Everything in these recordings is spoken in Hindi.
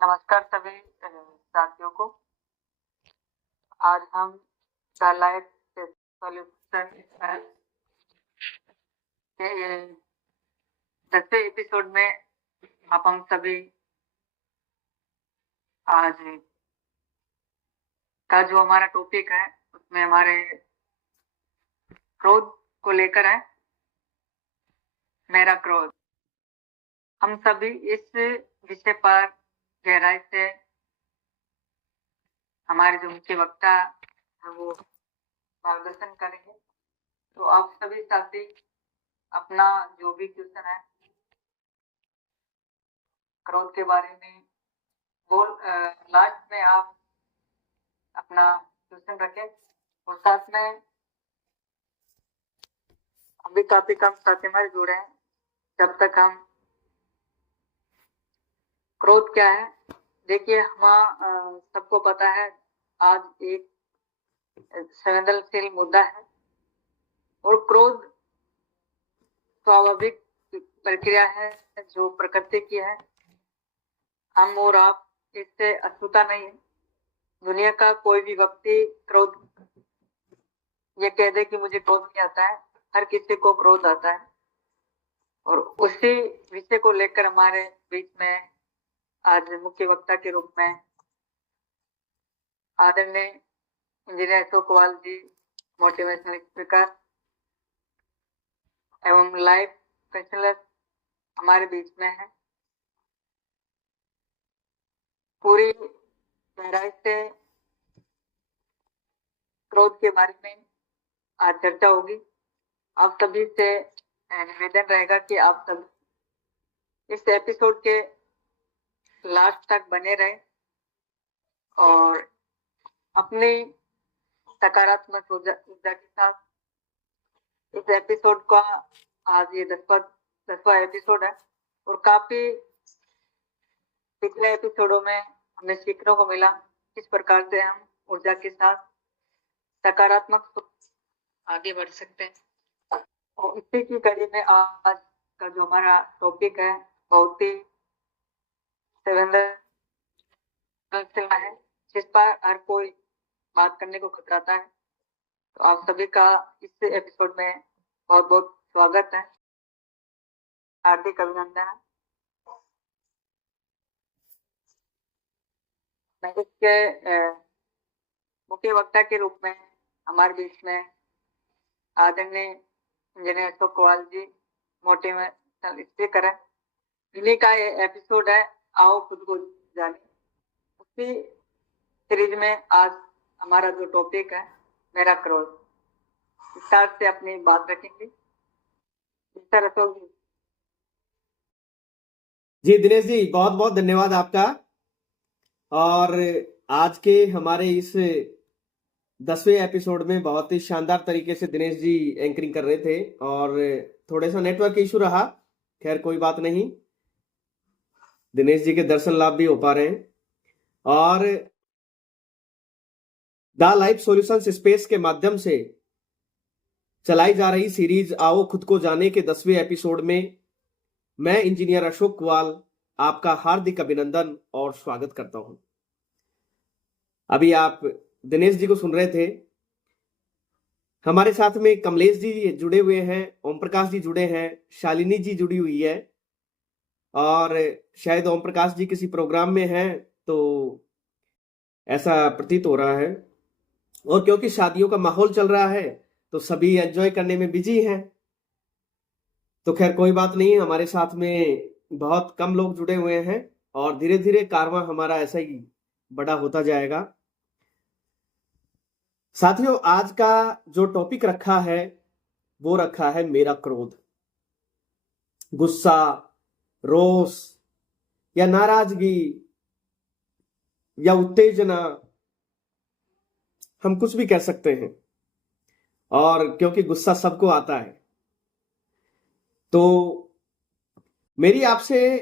नमस्कार सभी साथियों को। आज हम द लाइफ सॉल्यूशन के 10वें एपिसोड में आप हम सभी आज का जो हमारा टॉपिक है उसमें हमारे क्रोध को लेकर है, मेरा क्रोध। हम सभी इस विषय पर गहराई से हमारे जो मुख्य वक्ता है वो मार्गदर्शन करेंगे। तो आप सभी साथी अपना जो भी क्वेश्चन है क्रोध के बारे में बोल लास्ट में आप अपना क्वेश्चन रखें। और साथ में अभी काफी कम साथी हमारे जुड़े हैं। जब तक हम क्रोध क्या है, देखिए हम सबको पता है आज एक संवेदनशील मुद्दा है और क्रोध स्वाभाविक प्रक्रिया है जो प्रकृति की है। हम और आप इससे अछूता नहीं है। दुनिया का कोई भी व्यक्ति क्रोध ये कह दे कि मुझे क्रोध नहीं आता है, हर किसी को क्रोध आता है। और उसी विषय को लेकर हमारे बीच में आज मुख्य वक्ता के रूप में आदरणीय इंजीनियर अशोक कुवाल जी, मोटिवेशनल स्पीकर एवं लाइफ काउंसलर हमारे बीच में है। पूरी गहराई से क्रोध के बारे में आज चर्चा होगी। आप सभी से निवेदन रहेगा कि आप सब इस एपिसोड के लास्ट तक बने रहे और अपनी सकारात्मक ऊर्जा के साथ इस एपिसोड का आज ये 10वां एपिसोड है। और काफी पिछले एपिसोडों में हमें सीखने को मिला किस प्रकार से हम ऊर्जा के साथ सकारात्मक आगे बढ़ सकते हैं। और इसी की कड़ी में आज का जो हमारा टॉपिक है बहुत ही संवेदनशील है, जिस पर हर कोई बात करने को कतराता है। तो आप सभी का इस एपिसोड में बहुत बहुत स्वागत है, हार्दिक अभिनंदन है। मैं इसके मुख्य वक्ता के रूप में हमारे बीच में आदरणीय इंजीनियर अशोक कुवाल जी, मोटिवेशनल स्पीकर है। इन्हीं का ये एपिसोड है आओ खुद को जाने। उसी सीरीज में आज हमारा जो टॉपिक है मेरा क्रोध, विस्तार से अपनी बात रखेंगे मिस्टर अशोक जी। जी दिनेश जी, बहुत बहुत धन्यवाद आपका। और आज के हमारे इस 10वें एपिसोड में बहुत ही शानदार तरीके से दिनेश जी एंकरिंग कर रहे थे और थोड़ा सा नेटवर्क इशू रहा, खैर कोई बात नहीं, दिनेश जी के दर्शन लाभ भी हो पा रहे हैं। और द लाइफ सॉल्यूशंस स्पेस के माध्यम से चलाई जा रही सीरीज आओ खुद को जाने के 10वें एपिसोड में मैं इंजीनियर अशोक कुवाल आपका हार्दिक अभिनंदन और स्वागत करता हूं। अभी आप दिनेश जी को सुन रहे थे। हमारे साथ में कमलेश जी जुड़े हुए हैं, ओम प्रकाश जी जुड़े हैं, शालिनी जी जुड़ी हुई है और शायद ओम प्रकाश जी किसी प्रोग्राम में हैं, तो ऐसा प्रतीत हो रहा है। और क्योंकि शादियों का माहौल चल रहा है तो सभी एंजॉय करने में बिजी हैं, तो खैर कोई बात नहीं, हमारे साथ में बहुत कम लोग जुड़े हुए हैं और धीरे धीरे कारवां हमारा ऐसा ही बड़ा होता जाएगा। साथियों, आज का जो टॉपिक रखा है वो रखा है मेरा क्रोध। गुस्सा, रोष या नाराजगी या उत्तेजना, हम कुछ भी कह सकते हैं। और क्योंकि गुस्सा सबको आता है, तो मेरी आपसे,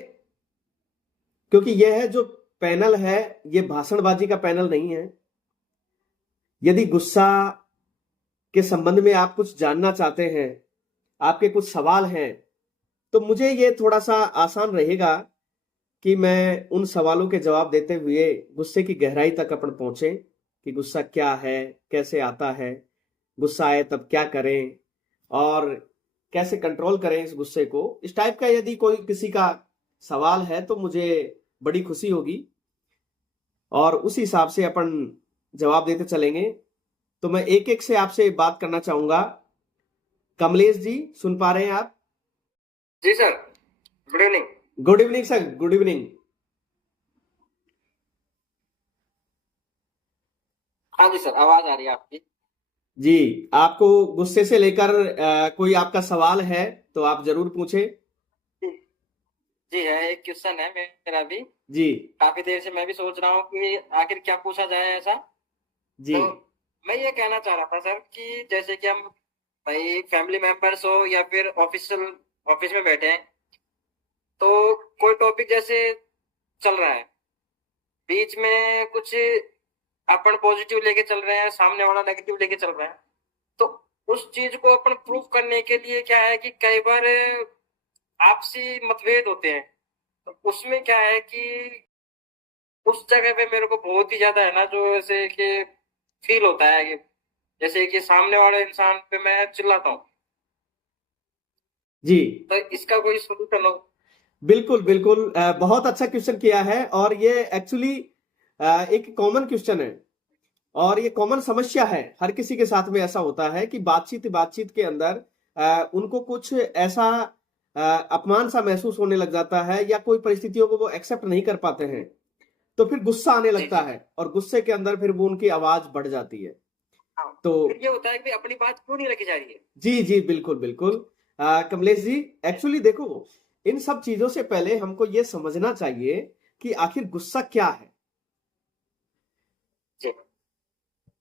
क्योंकि यह है जो पैनल है ये भाषणबाजी का पैनल नहीं है। यदि गुस्सा के संबंध में आप कुछ जानना चाहते हैं, आपके कुछ सवाल हैं, तो मुझे ये थोड़ा सा आसान रहेगा कि मैं उन सवालों के जवाब देते हुए गुस्से की गहराई तक अपन पहुंचे कि गुस्सा क्या है, कैसे आता है, गुस्सा आए तब क्या करें और कैसे कंट्रोल करें इस गुस्से को। इस टाइप का यदि कोई किसी का सवाल है तो मुझे बड़ी खुशी होगी और उस हिसाब से अपन जवाब देते चलेंगे। तो मैं एक एक से आपसे बात करना चाहूंगा। कमलेश जी, सुन पा रहे हैं आप? जी sir, good evening. Good evening sir, good evening. हाँ जी सर, आवाज आ रही है आपकी। जी, आपको गुस्से से लेकर कोई आपका सवाल है तो आप जरूर पूछें। जी जी है, एक क्वेश्चन है मेरा भी। जी काफी देर से मैं भी सोच रहा हूँ कि आखिर क्या पूछा जाए ऐसा। जी तो मैं ये कहना चाह रहा था सर कि जैसे कि हम भाई फैमिली मेंबर्स हो या फिर ऑफिस में बैठे हैं, तो कोई टॉपिक जैसे चल रहा है, बीच में कुछ अपन पॉजिटिव लेके चल रहे हैं, सामने वाला नेगेटिव लेके चल रहा है, तो उस चीज को अपन प्रूव करने के लिए क्या है कि कई बार आपसी मतभेद होते हैं। तो उसमें क्या है कि उस जगह पे मेरे को बहुत ही ज्यादा है ना, जो ऐसे कि फील होता है कि जैसे कि सामने वाले इंसान पे मैं चिल्लाता हूँ। जी, तो इसका कोई सोल्यूशन हो? बिल्कुल बिल्कुल। बहुत अच्छा क्वेश्चन किया है और ये एक्चुअली एक कॉमन क्वेश्चन है और ये कॉमन समस्या है। हर किसी के साथ में ऐसा होता है कि बातचीत बातचीत के अंदर उनको कुछ ऐसा अपमान सा महसूस होने लग जाता है या कोई परिस्थितियों को वो एक्सेप्ट नहीं कर पाते हैं, तो फिर गुस्सा आने जी लगता जी। है और गुस्से के अंदर फिर वो उनकी आवाज बढ़ जाती है। हाँ, तो फिर ये होता है कि अपनी बात क्यों नहीं रखी जा रही है। जी जी, बिल्कुल बिल्कुल। कमलेश जी, एक्चुअली देखो, इन सब चीजों से पहले हमको ये समझना चाहिए कि आखिर गुस्सा क्या है। जी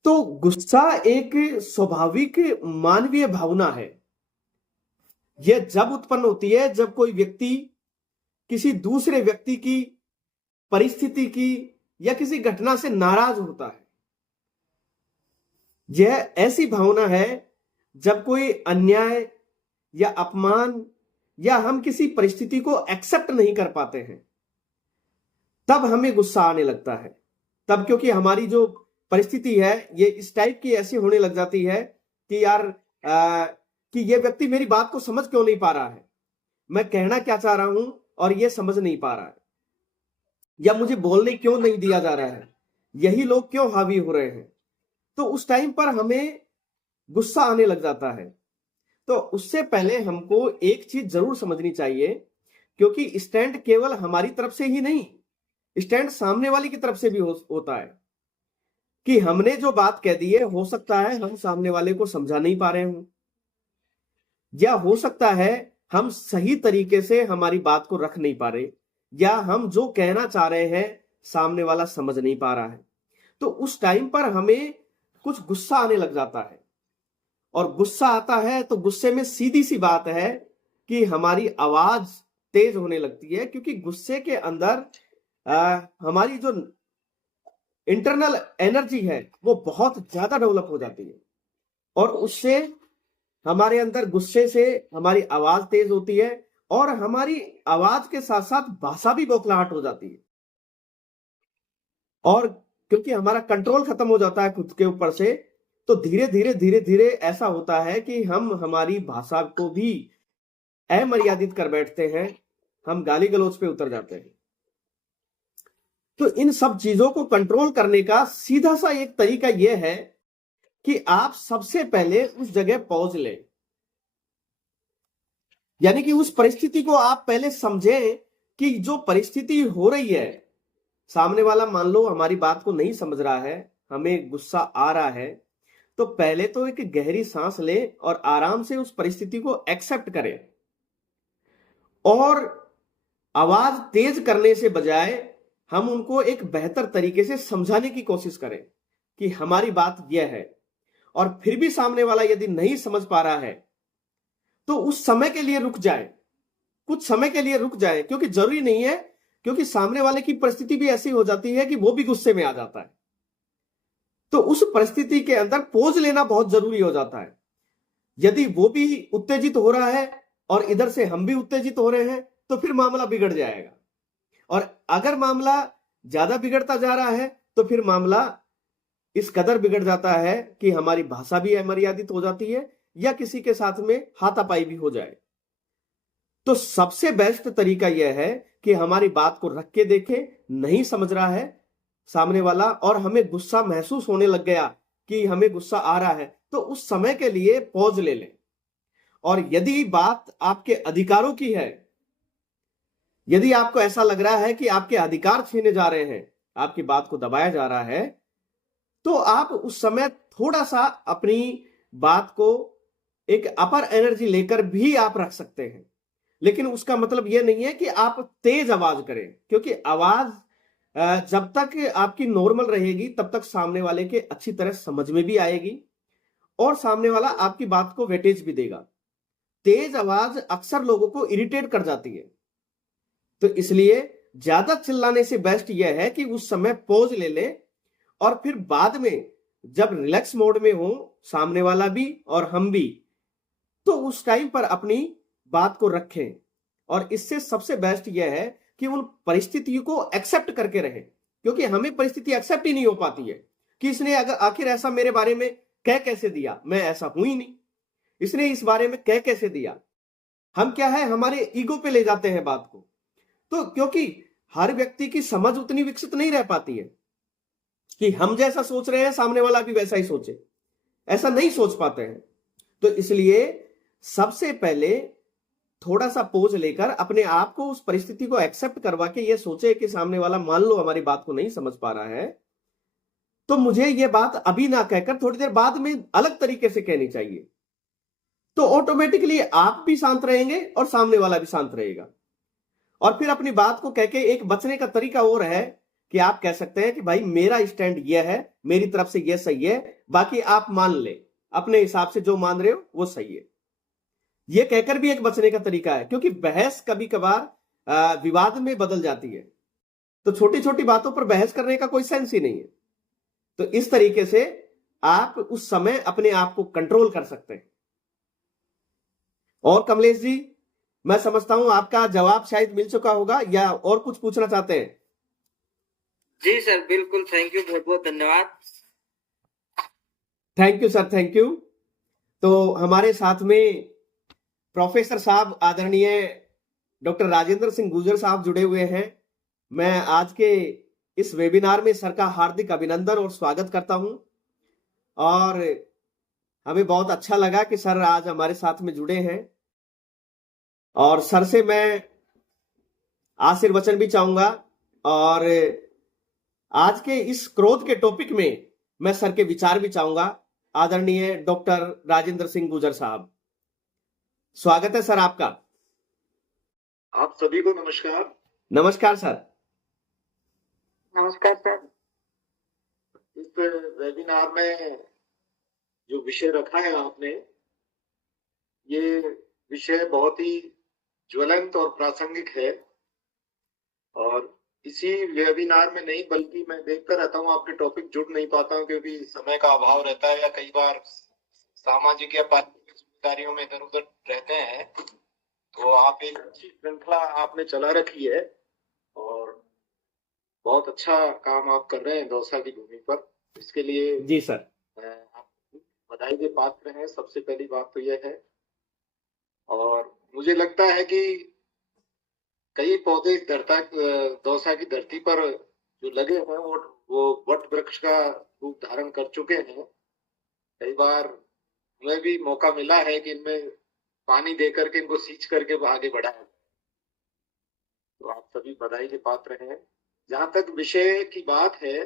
तो गुस्सा एक स्वाभाविक मानवीय भावना है। यह जब उत्पन्न होती है जब कोई व्यक्ति किसी दूसरे व्यक्ति की, परिस्थिति की या किसी घटना से नाराज होता है। यह ऐसी भावना है जब कोई अन्याय या अपमान या हम किसी परिस्थिति को एक्सेप्ट नहीं कर पाते हैं, तब हमें गुस्सा आने लगता है। तब क्योंकि हमारी जो परिस्थिति है ये इस टाइप की ऐसी होने लग जाती है कि यार कि ये व्यक्ति मेरी बात को समझ क्यों नहीं पा रहा है, मैं कहना क्या चाह रहा हूं और ये समझ नहीं पा रहा है, या मुझे बोलने क्यों नहीं दिया जा रहा है, यही लोग क्यों हावी हो रहे हैं। तो उस टाइम पर हमें गुस्सा आने लग जाता है। तो उससे पहले हमको एक चीज जरूर समझनी चाहिए, क्योंकि स्टैंड केवल हमारी तरफ से ही नहीं, स्टैंड सामने वाले की तरफ से भी होता है कि हमने जो बात कह दी है, हो सकता है हम सामने वाले को समझा नहीं पा रहे हों, या हो सकता है हम सही तरीके से हमारी बात को रख नहीं पा रहे, या हम जो कहना चाह रहे हैं सामने वाला समझ नहीं पा रहा है। तो उस टाइम पर हमें कुछ गुस्सा आने लग जाता है और गुस्सा आता है तो गुस्से में सीधी सी बात है कि हमारी आवाज तेज होने लगती है, क्योंकि गुस्से के अंदर हमारी जो इंटरनल एनर्जी है वो बहुत ज्यादा डेवलप हो जाती है और उससे हमारे अंदर गुस्से से हमारी आवाज तेज होती है और हमारी आवाज के साथ साथ भाषा भी बौखलाहट हो जाती है। और क्योंकि हमारा कंट्रोल खत्म हो जाता है खुद के ऊपर से, तो धीरे धीरे धीरे धीरे ऐसा होता है कि हम हमारी भाषा को भी अमर्यादित कर बैठते हैं, हम गाली गलौज पे उतर जाते हैं। तो इन सब चीजों को कंट्रोल करने का सीधा सा एक तरीका यह है कि आप सबसे पहले उस जगह पॉज लें, यानी कि उस परिस्थिति को आप पहले समझें कि जो परिस्थिति हो रही है, सामने वाला मान लो हमारी बात को नहीं समझ रहा है, हमें गुस्सा आ रहा है, तो पहले तो एक गहरी सांस लें और आराम से उस परिस्थिति को एक्सेप्ट करें और आवाज तेज करने से बजाय हम उनको एक बेहतर तरीके से समझाने की कोशिश करें कि हमारी बात यह है। और फिर भी सामने वाला यदि नहीं समझ पा रहा है तो उस समय के लिए रुक जाए, कुछ समय के लिए रुक जाए, क्योंकि जरूरी नहीं है, क्योंकि सामने वाले की परिस्थिति भी ऐसी हो जाती है कि वो भी गुस्से में आ जाता है। तो उस परिस्थिति के अंदर पॉज लेना बहुत जरूरी हो जाता है। यदि वो भी उत्तेजित हो रहा है और इधर से हम भी उत्तेजित हो रहे हैं तो फिर मामला बिगड़ जाएगा। और अगर मामला ज्यादा बिगड़ता जा रहा है तो फिर मामला इस कदर बिगड़ जाता है कि हमारी भाषा भी अमर्यादित हो जाती है या किसी के साथ में हाथापाई भी हो जाए। तो सबसे बेस्ट तरीका यह है कि हमारी बात को रख के देखें, नहीं समझ रहा है सामने वाला और हमें गुस्सा महसूस होने लग गया कि हमें गुस्सा आ रहा है, तो उस समय के लिए पॉज ले लें। और यदि बात आपके अधिकारों की है, यदि आपको ऐसा लग रहा है कि आपके अधिकार छीने जा रहे हैं, आपकी बात को दबाया जा रहा है, तो आप उस समय थोड़ा सा अपनी बात को एक अपर एनर्जी लेकर भी आप रख सकते हैं। लेकिन उसका मतलब यह नहीं है कि आप तेज आवाज करें, क्योंकि आवाज जब तक आपकी नॉर्मल रहेगी तब तक सामने वाले के अच्छी तरह समझ में भी आएगी और सामने वाला आपकी बात को वेटेज भी देगा। तेज आवाज अक्सर लोगों को इरिटेट कर जाती है, तो इसलिए ज्यादा चिल्लाने से बेस्ट यह है कि उस समय पॉज ले ले और फिर बाद में जब रिलैक्स मोड में हो सामने वाला भी और हम भी, तो उस टाइम पर अपनी बात को रखें। और इससे सबसे बेस्ट यह है कि उन परिस्थितियों को एक्सेप्ट करके रहें, क्योंकि हमें परिस्थिति एक्सेप्ट ही नहीं हो पाती है कि इसने अगर आखिर ऐसा मेरे बारे में कह कैसे दिया, मैं ऐसा हूं ही नहीं, इसने इस बारे में कह कैसे दिया। हम क्या है, हमारे ईगो पे ले जाते हैं बात को। तो क्योंकि हर व्यक्ति की समझ उतनी विकसित नहीं रह पाती है कि हम जैसा सोच रहे हैं सामने वाला भी वैसा ही सोचे, ऐसा नहीं सोच पाते हैं। तो इसलिए सबसे पहले थोड़ा सा पोज लेकर अपने आप को उस परिस्थिति को एक्सेप्ट करवा के ये सोचे कि सामने वाला मान लो हमारी बात को नहीं समझ पा रहा है, तो मुझे ये बात अभी ना कहकर थोड़ी देर बाद में अलग तरीके से कहनी चाहिए। तो ऑटोमेटिकली आप भी शांत रहेंगे और सामने वाला भी शांत रहेगा। और फिर अपनी बात को कह के एक बचने का तरीका और है कि आप कह सकते हैं कि भाई मेरा स्टैंड यह है, मेरी तरफ से यह सही है, बाकी आप मान ले, अपने हिसाब से जो मान रहे हो वो सही है। यह कहकर भी एक बचने का तरीका है, क्योंकि बहस कभी कभार विवाद में बदल जाती है, तो छोटी छोटी बातों पर बहस करने का कोई सेंस ही नहीं है। तो इस तरीके से आप उस समय अपने आप को कंट्रोल कर सकते हैं। और कमलेश जी, मैं समझता हूं आपका जवाब शायद मिल चुका होगा, या और कुछ पूछना चाहते हैं? जी सर, बिल्कुल, थैंक यू, बहुत बहुत धन्यवाद। Thank you sir, thank you. तो हमारे साथ में प्रोफेसर साहब आदरणीय डॉक्टर राजेंद्र सिंह गुर्जर साहब जुड़े हुए हैं। मैं आज के इस वेबिनार में सर का हार्दिक अभिनंदन और स्वागत करता हूं, और हमें बहुत अच्छा लगा कि सर आज हमारे साथ में जुड़े हैं। और सर से मैं आशीर्वचन भी चाहूंगा, और आज के इस क्रोध के टॉपिक में मैं सर के विचार भी चाहूंगा। आदरणीय डॉक्टर राजेंद्र सिंह गुर्जर साहब, स्वागत है सर आपका। आप सभी को नमस्कार। नमस्कार सर। नमस्कार सर। इस वेबिनार में जो विषय रखा है आपने, ये विषय बहुत ही ज्वलंत और प्रासंगिक है, और इसी वेबिनार में नहीं बल्कि मैं देखता रहता हूँ आपके टॉपिक जुड़ नहीं पाता हूँ, क्योंकि समय का अभाव रहता है या कई बार सामाजिक या पारिवारिक जिम्मेदारियों में इधर उधर रहते हैं। तो आप एक अच्छी श्रृंखला आपने चला रखी है और बहुत अच्छा काम आप कर रहे हैं दौसा की भूमि पर। इसके लिए जी सर, आप बधाई के पात्र हैं, सबसे पहली बात तो यह है। और मुझे लगता है कि कई पौधे दौसा की धरती पर जो लगे हैं वो वट वृक्ष का रूप धारण कर चुके हैं। कई बार हमें भी मौका मिला है कि इनमें पानी देकर के इनको सींच करके आगे बढ़ाया। तो आप सभी बधाई के पात्र हैं। जहां तक विषय की बात है,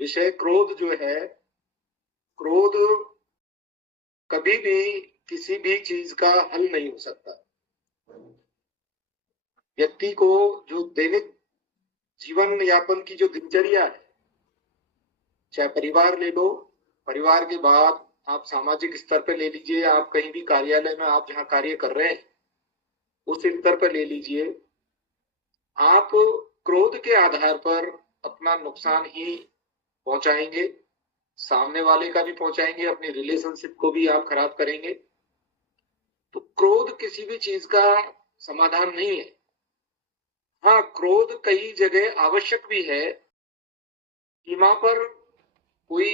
विषय क्रोध जो है, क्रोध कभी भी किसी भी चीज का हल नहीं हो सकता। व्यक्ति को जो दैनिक जीवन यापन की जो दिनचर्या है, चाहे परिवार ले लो, परिवार के बाद आप सामाजिक स्तर पर ले लीजिए, आप कहीं भी कार्यालय में आप जहाँ कार्य कर रहे हैं उस स्तर पर ले लीजिए, आप क्रोध के आधार पर अपना नुकसान ही पहुंचाएंगे, सामने वाले का भी पहुंचाएंगे, अपनी रिलेशनशिप को भी आप खराब करेंगे। तो क्रोध किसी भी चीज का समाधान नहीं है। हाँ, क्रोध कई जगह आवश्यक भी है। सीमा पर कोई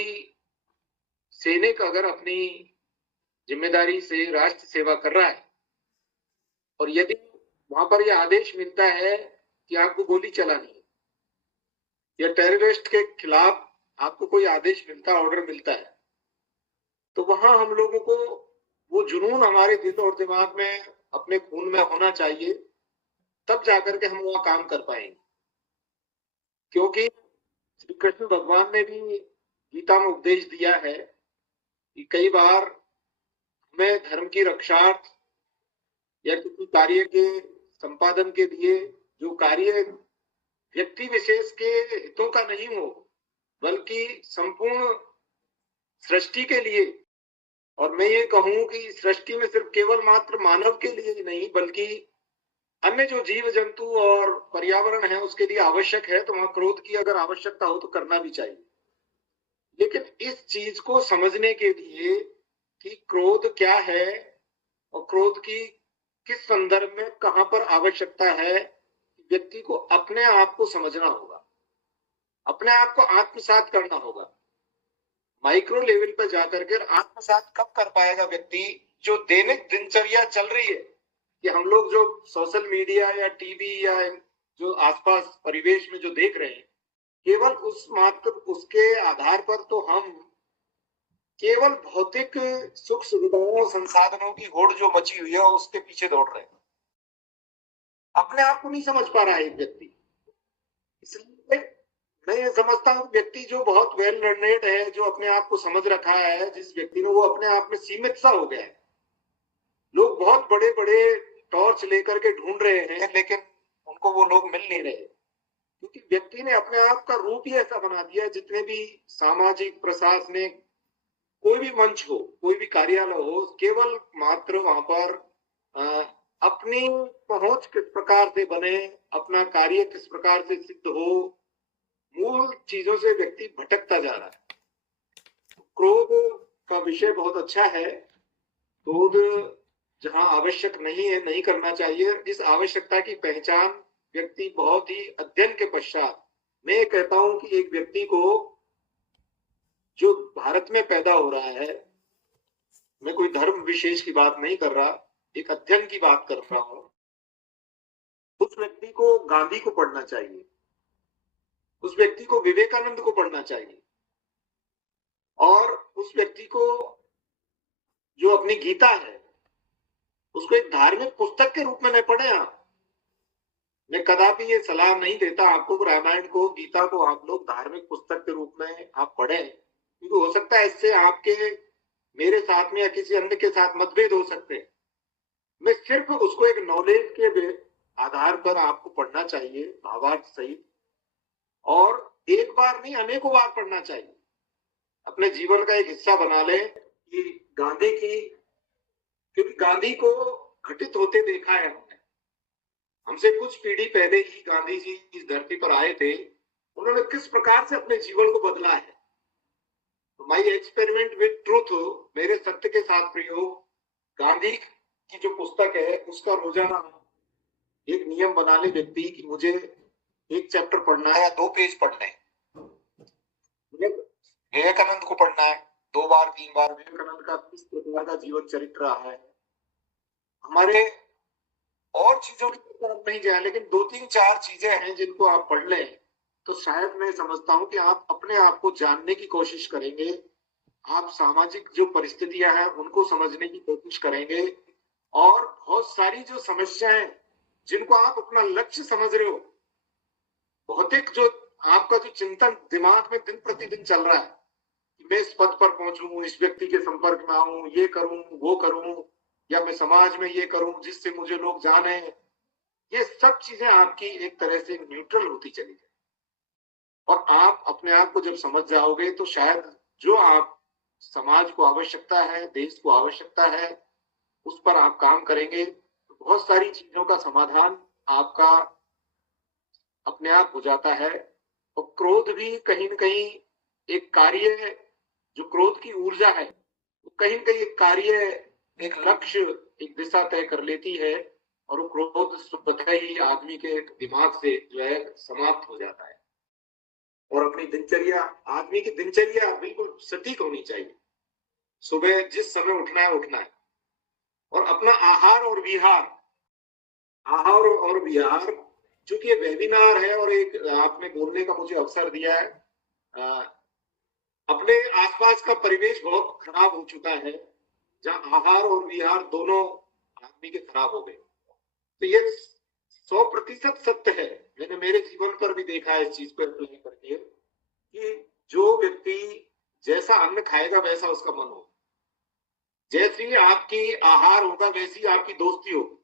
सैनिक अगर अपनी जिम्मेदारी से राष्ट्र सेवा कर रहा है और यदि वहां पर यह आदेश मिलता है कि आपको गोली चलानी है या टेररिस्ट के खिलाफ आपको कोई आदेश मिलता, ऑर्डर मिलता है, तो वहां हम लोगों को वो जुनून हमारे दिल और दिमाग में, अपने खून में होना चाहिए, तब जाकर के हम वहां काम कर पाएंगे। क्योंकि श्री कृष्ण भगवान ने भी गीता में उपदेश दिया है कि कई बार हमें धर्म की रक्षार्थ या किसी कार्य के संपादन के लिए जो कार्य व्यक्ति विशेष के हितों का नहीं हो, बल्कि संपूर्ण सृष्टि के लिए, और मैं ये कहूं कि सृष्टि में सिर्फ केवल मात्र मानव के लिए ही नहीं, बल्कि अन्य जो जीव जंतु और पर्यावरण है उसके लिए आवश्यक है, तो वहां क्रोध की अगर आवश्यकता हो तो करना भी चाहिए। लेकिन इस चीज को समझने के लिए कि क्रोध क्या है और क्रोध की किस संदर्भ में कहां पर आवश्यकता है, व्यक्ति को अपने आप को समझना होगा, अपने आप को आत्मसात करना होगा। माइक्रो लेवल पर जाकर के आत्मसात कब कर पाएगा व्यक्ति? जो दैनिक दिनचर्या चल रही है, कि हम लोग जो सोशल मीडिया या टीवी या जो आसपास परिवेश में जो देख रहे हैं, केवल उस मात्र उसके आधार पर तो हम केवल भौतिक सुख सुविधाओं, संसाधनों की होड़ जो मची हुई है उसके पीछे दौड़ रहे हैं। अपने आप को नहीं समझ पा रहा है एक व्यक्ति। इसलिए मैं ये समझता हूँ व्यक्ति जो बहुत वेल लर्नेड है, जो अपने आप को समझ रखा है, जिस व्यक्ति ने, वो अपने आप में सीमित सा हो गया है। लोग बहुत बड़े बड़े टॉर्च लेकर के ढूंढ रहे हैं, लेकिन उनको वो लोग मिल नहीं रहे, क्योंकि व्यक्ति ने अपने आप का रूप ही ऐसा बना दिया है। जितने भी सामाजिक, प्रशासनिक, कोई भी मंच हो, कोई भी कार्यालय हो, केवल मात्र वहां पर अपनी पहुंच किस प्रकार से बने, अपना कार्य किस प्रकार से सिद्ध हो, मूल चीजों से व्यक्ति भटकता जा रहा है। क्रोध का विषय बहुत अच्छा है। क्रोध जहां आवश्यक नहीं है, नहीं करना चाहिए। इस आवश्यकता की पहचान व्यक्ति बहुत ही अध्ययन के पश्चात, मैं कहता हूं कि एक व्यक्ति को जो भारत में पैदा हो रहा है, मैं कोई धर्म विशेष की बात नहीं कर रहा, एक अध्ययन की बात कर रहा हूं, उस व्यक्ति को गांधी को पढ़ना चाहिए, उस व्यक्ति को विवेकानंद को पढ़ना चाहिए, और उस व्यक्ति को जो अपनी गीता है उसको एक धार्मिक पुस्तक के रूप में न पढ़े। आप, मैं कदापि ये सलाह नहीं देता आपको, रामायण को, गीता को आप लोग धार्मिक पुस्तक के रूप में आप पढ़ें, क्योंकि हो सकता है इससे आपके, मेरे साथ में या किसी अन्य के साथ मतभेद हो सकते हैं। मैं सिर्फ उसको एक नॉलेज के आधार पर आपको पढ़ना चाहिए, भावार्थ सहित, और एक बार नहीं अनेकों बार पढ़ना चाहिए। अपने जीवन का एक हिस्सा बना ले कि गांधी की, क्योंकि गांधी को घटित होते देखा है हमने। हमसे कुछ पीढ़ी पहले ही गांधी जी इस धरती पर आए थे, उन्होंने किस प्रकार से अपने जीवन को बदला है। माई एक्सपेरिमेंट विद ट्रूथ, मेरे सत्य के साथ प्रयोग, गांधी की जो पुस्तक है उसका रोजाना एक नियम बना ले व्यक्ति कि मुझे एक चैप्टर पढ़ना है या 2 पेज पढ़ने हैं। विवेकानंद को पढ़ना है 2 बार 3 बार, विवेकानंद का किस प्रकार का जीवन चरित्र रहा है। हमारे और चीजों की तरफ नहीं जाए, लेकिन 2-3-4 चीजें हैं जिनको आप पढ़ लें तो शायद मैं समझता हूं कि आप अपने आप को जानने की कोशिश करेंगे, आप सामाजिक जो परिस्थितियां हैं उनको समझने की कोशिश करेंगे, और बहुत सारी जो समस्याएं जिनको आप अपना लक्ष्य समझ रहे हो, भौतिक जो आपका जो चिंतन दिमाग में दिन प्रतिदिन चल रहा है, मैं इस पद पर पहुंचूं, इस व्यक्ति के संपर्क में आऊं, ये करूं, वो करूं, या मैं समाज में ये करूं जिससे मुझे लोग जाने, ये सब चीजें आपकी एक तरह से न्यूट्रल होती चली जाए। और आप अपने आप को जब समझ जाओगे तो शायद जो आप समाज को आवश्यकता है, देश को आवश्यकता है, उस पर आप काम करेंगे तो बहुत सारी चीजों का समाधान आपका अपने आप हो जाता है। और क्रोध भी कहीं न कहीं एक कार्य, जो क्रोध की ऊर्जा है, कहीं न कहीं एक कार्य, एक लक्ष्य, एक दिशा तय कर लेती है, और वो क्रोध स्वतः ही आदमी के दिमाग से जो है समाप्त हो जाता है। और अपनी दिनचर्या, आदमी की दिनचर्या बिल्कुल सटीक होनी चाहिए। सुबह जिस समय उठना है उठना है, और अपना आहार और विहार, आहार और विहार, चूंकि ये वेबिनार है और एक आपने बोलने का मुझे अवसर दिया है, अपने आसपास का परिवेश बहुत खराब हो चुका है, जहां आहार और विहार दोनों आदमी के खराब हो गए। तो ये 100% सत्य है। मैंने मेरे जीवन पर भी देखा है इस चीज को अप्लाई करके, कि जो व्यक्ति जैसा अन्न खाएगा वैसा उसका मन होगा, जैसी आपकी आहार होगा वैसी आपकी दोस्ती होगी,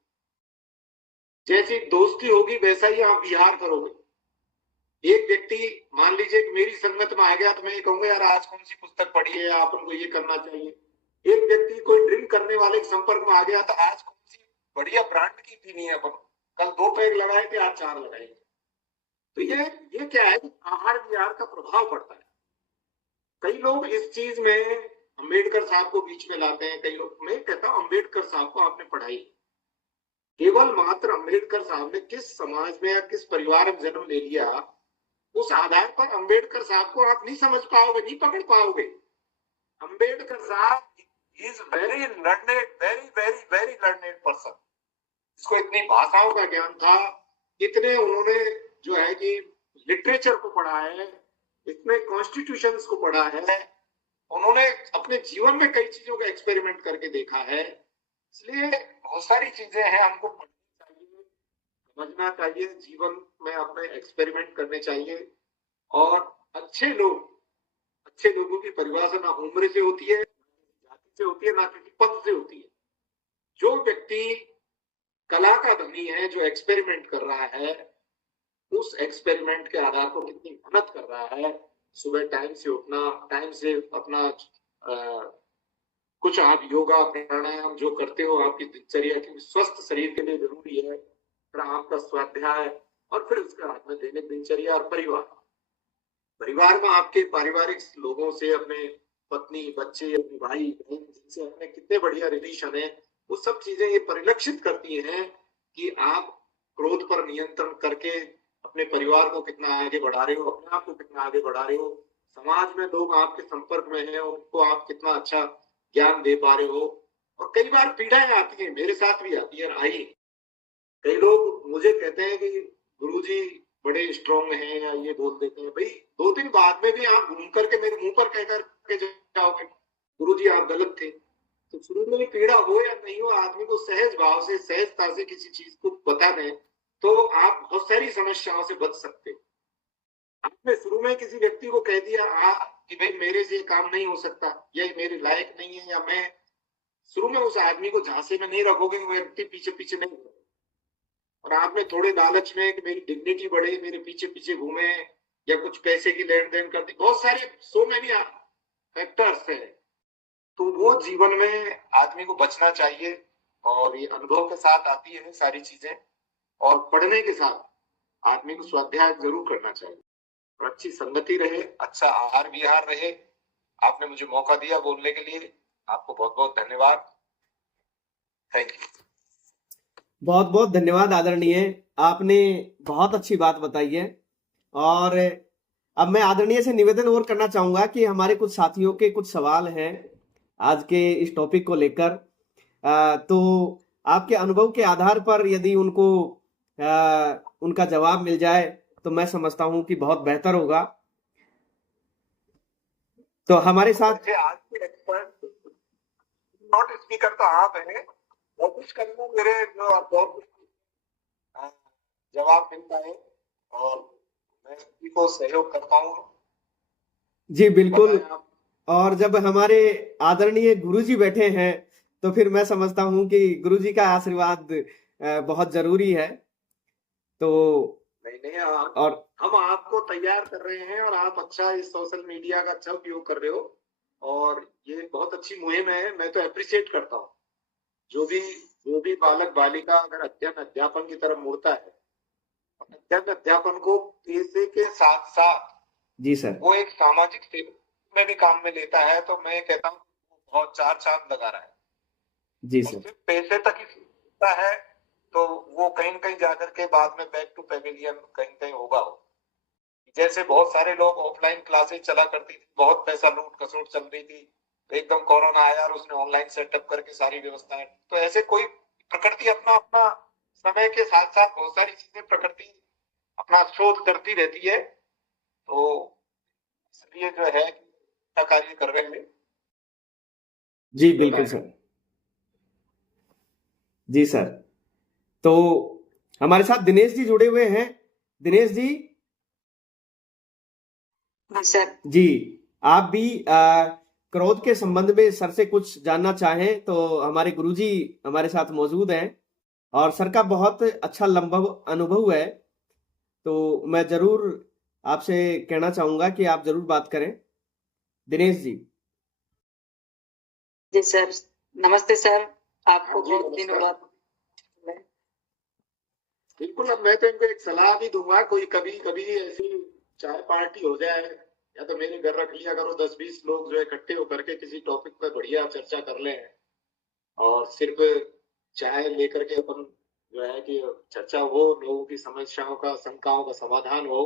जैसी दोस्ती होगी वैसा ही आप विहार करोगे। एक व्यक्ति मान लीजिए कि मेरी संगत में आ गया तो मैं ये कहूंगा यार आज कौन सी पुस्तक पढ़ी है, आप उनको ये करना चाहिए। एक व्यक्ति कोई ड्रिंक करने वाले के संपर्क में आ गया तो आज कौन सी बढ़िया ब्रांड की पीनी है, अपन कल 2 पैक लगाए थे आज 4 लगाएंगे। तो ये क्या है, आहार विहार का प्रभाव पड़ता है। कई लोग इस चीज में अंबेडकर साहब को बीच में लाते हैं। कई लोग, मैं कहता हूं अम्बेडकर साहब को आपने पढ़ाई, केवल मात्र अम्बेडकर साहब ने किस समाज में या किस परिवार में जन्म ले लिया, उस आधार पर अम्बेडकर साहब को आप नहीं समझ पाओगे, नहीं पकड़ पाओगे। अम्बेडकर साहब is very learned, very very very learned person. इसको इतनी भाषाओं का ज्ञान था, इतने उन्होंने जो है कि लिटरेचर को पढ़ा है, इतने कॉन्स्टिट्यूशंस को पढ़ा है, उन्होंने अपने जीवन में कई चीजों का एक्सपेरिमेंट करके देखा है। इसलिए बहुत सारी चीजें हैं, हमको पढ़नी चाहिए, समझना चाहिए, जीवन में अपने एक्सपेरिमेंट करने चाहिए। और अच्छे लोगों की परिभाषा ना उम्र से होती है, ना जाति से होती है, ना किसी पद से होती है। जो व्यक्ति कला का धनी है, जो एक्सपेरिमेंट कर रहा है, उस एक्सपेरिमेंट के आधार पर कितनी मेहनत कर रहा है, सुबह टाइम से उठना, टाइम से अपना कुछ आप योगा प्राणायाम जो करते हो आपकी दिनचर्या के स्वस्थ शरीर के लिए जरूरी है, फिर आपका स्वाध्याय, और फिर उसके बाद में दैनिक दिनचर्या और परिवार में आपके पारिवारिक लोगों से, अपने पत्नी बच्चे, अपने भाई बहन, जिनसे अपने कितने बढ़िया रिलेशन है, वो सब चीजें ये परिलक्षित करती हैं कि आप क्रोध पर नियंत्रण करके अपने परिवार को कितना आगे बढ़ा रहे हो, अपने आप को कितना आगे बढ़ा रहे हो, समाज में लोग आपके संपर्क में हैं उनको आप कितना अच्छा ज्ञान दे पा रहे हो। और कई बार पीड़ाएं आती हैं, मेरे साथ भी आती है, आई। कई लोग मुझे कहते हैं कि गुरुजी बड़े स्ट्रॉन्ग हैं, या ये बोल देते हैं। भाई 2 दिन बाद में भी आप घूम करके मेरे मुंह पर कह करके जाओगे गुरुजी आप गलत थे। तो शुरू में पीड़ा हो या नहीं हो, आदमी को सहज भाव से, सहजता से किसी चीज को बता दें तो आप बहुत सारी समस्याओं से बच सकते हो। आपने शुरू में किसी व्यक्ति को कह दिया कि भाई मेरे से ये काम नहीं हो सकता, या मेरे लायक नहीं है, या मैं, शुरू में उस आदमी को झांसे में नहीं रखोगे, वो व्यक्ति पीछे पीछे नहीं घूमे। और आपने थोड़े लालच में कि मेरी डिग्निटी बढ़े, मेरे पीछे पीछे घूमे, या कुछ पैसे की लेन देन कर दी, बहुत सारे सो मेनी फैक्टर्स है। तो वो जीवन में आदमी को बचना चाहिए, और ये अनुभव के साथ आती है सारी चीजें, और पढ़ने के साथ आदमी को स्वाध्याय जरूर करना चाहिए, और अच्छी संगति रहे, अच्छा आहार विहार रहे। आपने मुझे मौका दिया बोलने के लिए, आपको बहुत बहुत धन्यवाद। Thank you. बहुत बहुत धन्यवाद आदरणीय, आपने बहुत अच्छी बात बताई है। और अब मैं आदरणीय से निवेदन और करना चाहूंगा कि हमारे कुछ साथियों के कुछ सवाल हैं आज के इस टॉपिक को लेकर, तो आपके अनुभव के आधार पर यदि उनको उनका जवाब मिल जाए तो मैं समझता हूं कि बहुत बेहतर होगा। तो हमारे साथ आज के एक्सपर्ट नॉट स्पीकर तो आप हैं, कोशिश करना मेरे जो जवाब मिलता है और मैं किसी को सहयोग कर पाऊँ। जी बिल्कुल। और जब हमारे आदरणीय गुरुजी बैठे हैं तो फिर मैं समझता हूं कि गुरुजी का आशीर्वाद बहुत जरूरी है। तो नहीं और हम आपको तैयार कर रहे हैं, और आप अच्छा इस सोशल मीडिया का अच्छा उपयोग कर रहे हो, और ये बहुत अच्छी मुहिम है। मैं तो अप्रिशिएट करता हूँ। जो भी बालक बालिका अगर अध्ययन अध्यापन की तरफ मुड़ता है, अध्ययन अध्यापन को पैसे के साथ साथ जी सर वो एक सामाजिक सेवा में भी काम में लेता है, तो मैं कहता हूँ बहुत 4 चांद लगा रहा है। जी सर। सिर्फ पैसे तक ही है तो वो कहीं न कहीं जाकर के बाद में बैक टू पेविलियन कहीं न कहीं होगा वो। जैसे बहुत सारे लोग ऑफलाइन क्लासेस चला करती थी, बहुत पैसा लूट-खसोट चल रही थी, तो एकदम कोरोना आया और उसने ऑनलाइन सेटअप करके सारी व्यवस्थाएं, तो ऐसे कोई प्रकृति अपना-अपना समय के साथ-साथ बहुत सारी चीजें प्रकृति अपना शोध करती रहती है, तो इसलिए जो है अच्छा कार्य कर रहे हैं। जी बिल्कुल सर। जी सर। तो हमारे साथ दिनेश जी जुड़े हुए हैं। दिनेश जी। हाँ सर। जी, आप भी क्रोध के संबंध में सर से कुछ जानना चाहें तो हमारे गुरुजी हमारे साथ मौजूद हैं और सर का बहुत अच्छा लंबा अनुभव है, तो मैं जरूर आपसे कहना चाहूंगा कि आप जरूर बात करें। दिनेश जी। जी सर, नमस्ते सर, आपको हाँ जी, बहुत दिनों नमस्कार। बाद। बिल्कुल, अब मैं तो इनको एक सलाह भी दूंगा, कोई कभी-कभी ऐसी चाय पार्टी हो जाए या तो मेरे घर रख लिया करो, 10-20 लोग जो है इकट्ठे होकर के किसी टॉपिक पर बढ़िया चर्चा कर लें और सिर्फ चाय लेकर के अपन जो है कि चर्चा हो, लोगों की समस्याओं का, शंकाओं का समाधान हो,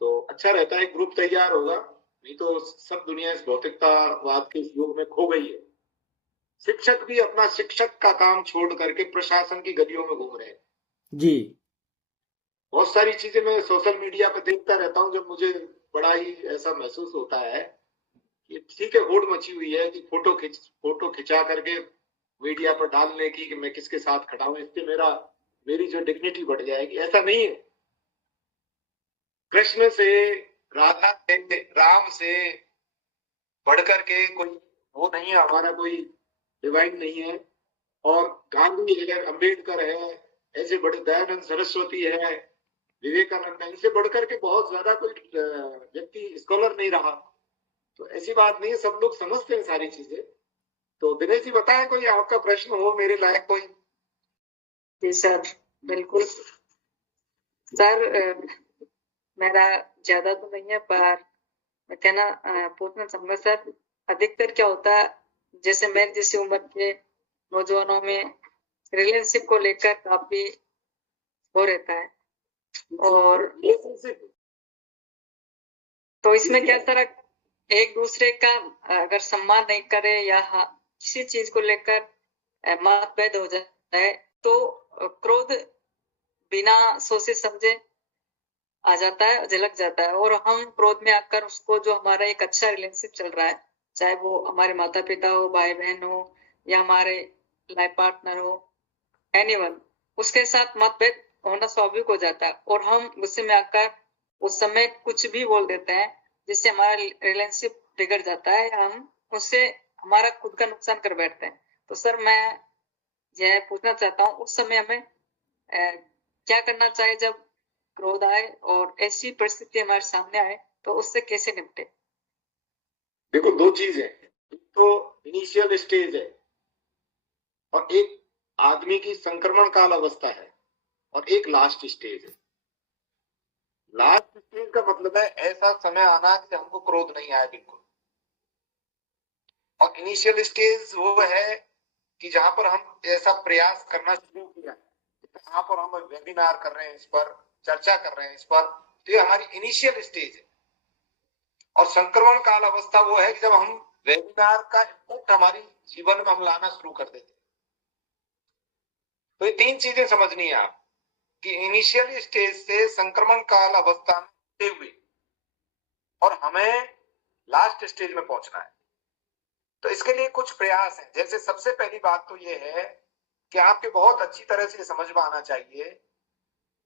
तो अच्छा रहता है, ग्रुप तैयार होगा। नहीं तो सब दुनिया इस भौतिकतावाद के इस युग में खो गई है। शिक्षक भी अपना शिक्षक का काम छोड़ करके प्रशासन की गलियों में घूम रहे हैं। जी। बहुत सारी चीजें मैं सोशल मीडिया पे देखता रहता हूँ, जब मुझे बड़ा ही ऐसा महसूस होता है कि ठीक है, होड़ मची हुई है कि फोटो खिंचा करके मीडिया पर डालने की कि मैं किसके साथ खड़ा हूं, इससे मेरी जो डिग्निटी बढ़ जाएगी। ऐसा नहीं है। कृष्ण से, राधा से, राम से बढ़कर के कोई वो नहीं है, हमारा कोई डिवाइन नहीं है। और गांधी है, अंबेडकर है, ऐसे बड़े दयानंद सरस्वती है, विवेकानंद है, इनसे बढ़कर के बहुत ज्यादा कोई व्यक्ति स्कॉलर नहीं रहा। तो ऐसी बात नहीं है, सब लोग समझते हैं सारी चीजें। तो दिनेश जी बताएं, कोई आपका प्रश्न हो मेरे लायक कोई। जी सर, बिल्कुल सर। मेरा ज्यादा तो नहीं है, पर मैं कहना पूछना चाहूंगा सर। अधिकतर क्या होता है, जैसे मेरे जैसी उम्र के नौजवानों में रिलेशनशिप को लेकर काफी वो रहता है, और तो इसमें क्या सर, एक दूसरे का अगर सम्मान नहीं करे या किसी चीज को लेकर मतभेद हो जाता है, तो क्रोध बिना सोचे समझे आ जाता है, झलक जाता है, और हम क्रोध में आकर उसको, जो हमारा एक अच्छा रिलेशनशिप चल रहा है, चाहे वो हमारे माता पिता हो, भाई बहन हो, या हमारे लाइफ पार्टनर हो, एनीवन, उसके साथ मतभेद होना स्वाभाविक हो जाता है, और हम गुस्से में आकर उस समय कुछ भी बोल देते हैं, जिससे हमारा रिलेशनशिप बिगड़ जाता है, या हम उससे हमारा खुद का नुकसान कर बैठते हैं। तो सर मैं यह पूछना चाहता हूँ, उस समय हमें क्या करना चाहिए जब क्रोध आए और ऐसी परिस्थिति हमारे सामने आए, तो उससे कैसे निपटे? देखो, दो चीज है, तो इनिशियल स्टेज है और एक आदमी की संक्रमण काल अवस्था है, और एक लास्ट स्टेज है। लास्ट स्टेज का मतलब है ऐसा समय आना कि हमको क्रोध नहीं आए बिल्कुल। और इनिशियल स्टेज वो है कि जहां पर हम ऐसा प्रयास करना शुरू किया, जहां पर हम वेबिनार कर रहे हैं, इस पर चर्चा कर रहे हैं, इस पर, तो ये हमारी इनिशियल स्टेज है। और संक्रमण काल अवस्था वो है कि जब हम वेबिनार का इम्पैक्ट हमारी जीवन में हम लाना शुरू कर देते हैं। तो ये तीन चीजें समझनी है आप, कि इनिशियल स्टेज से संक्रमण काल अवस्था में हुई और हमें लास्ट स्टेज में पहुंचना है। तो इसके लिए कुछ प्रयास हैं। जैसे सबसे पहली बात तो ये है कि आपके बहुत अच्छी तरह से समझ में आना चाहिए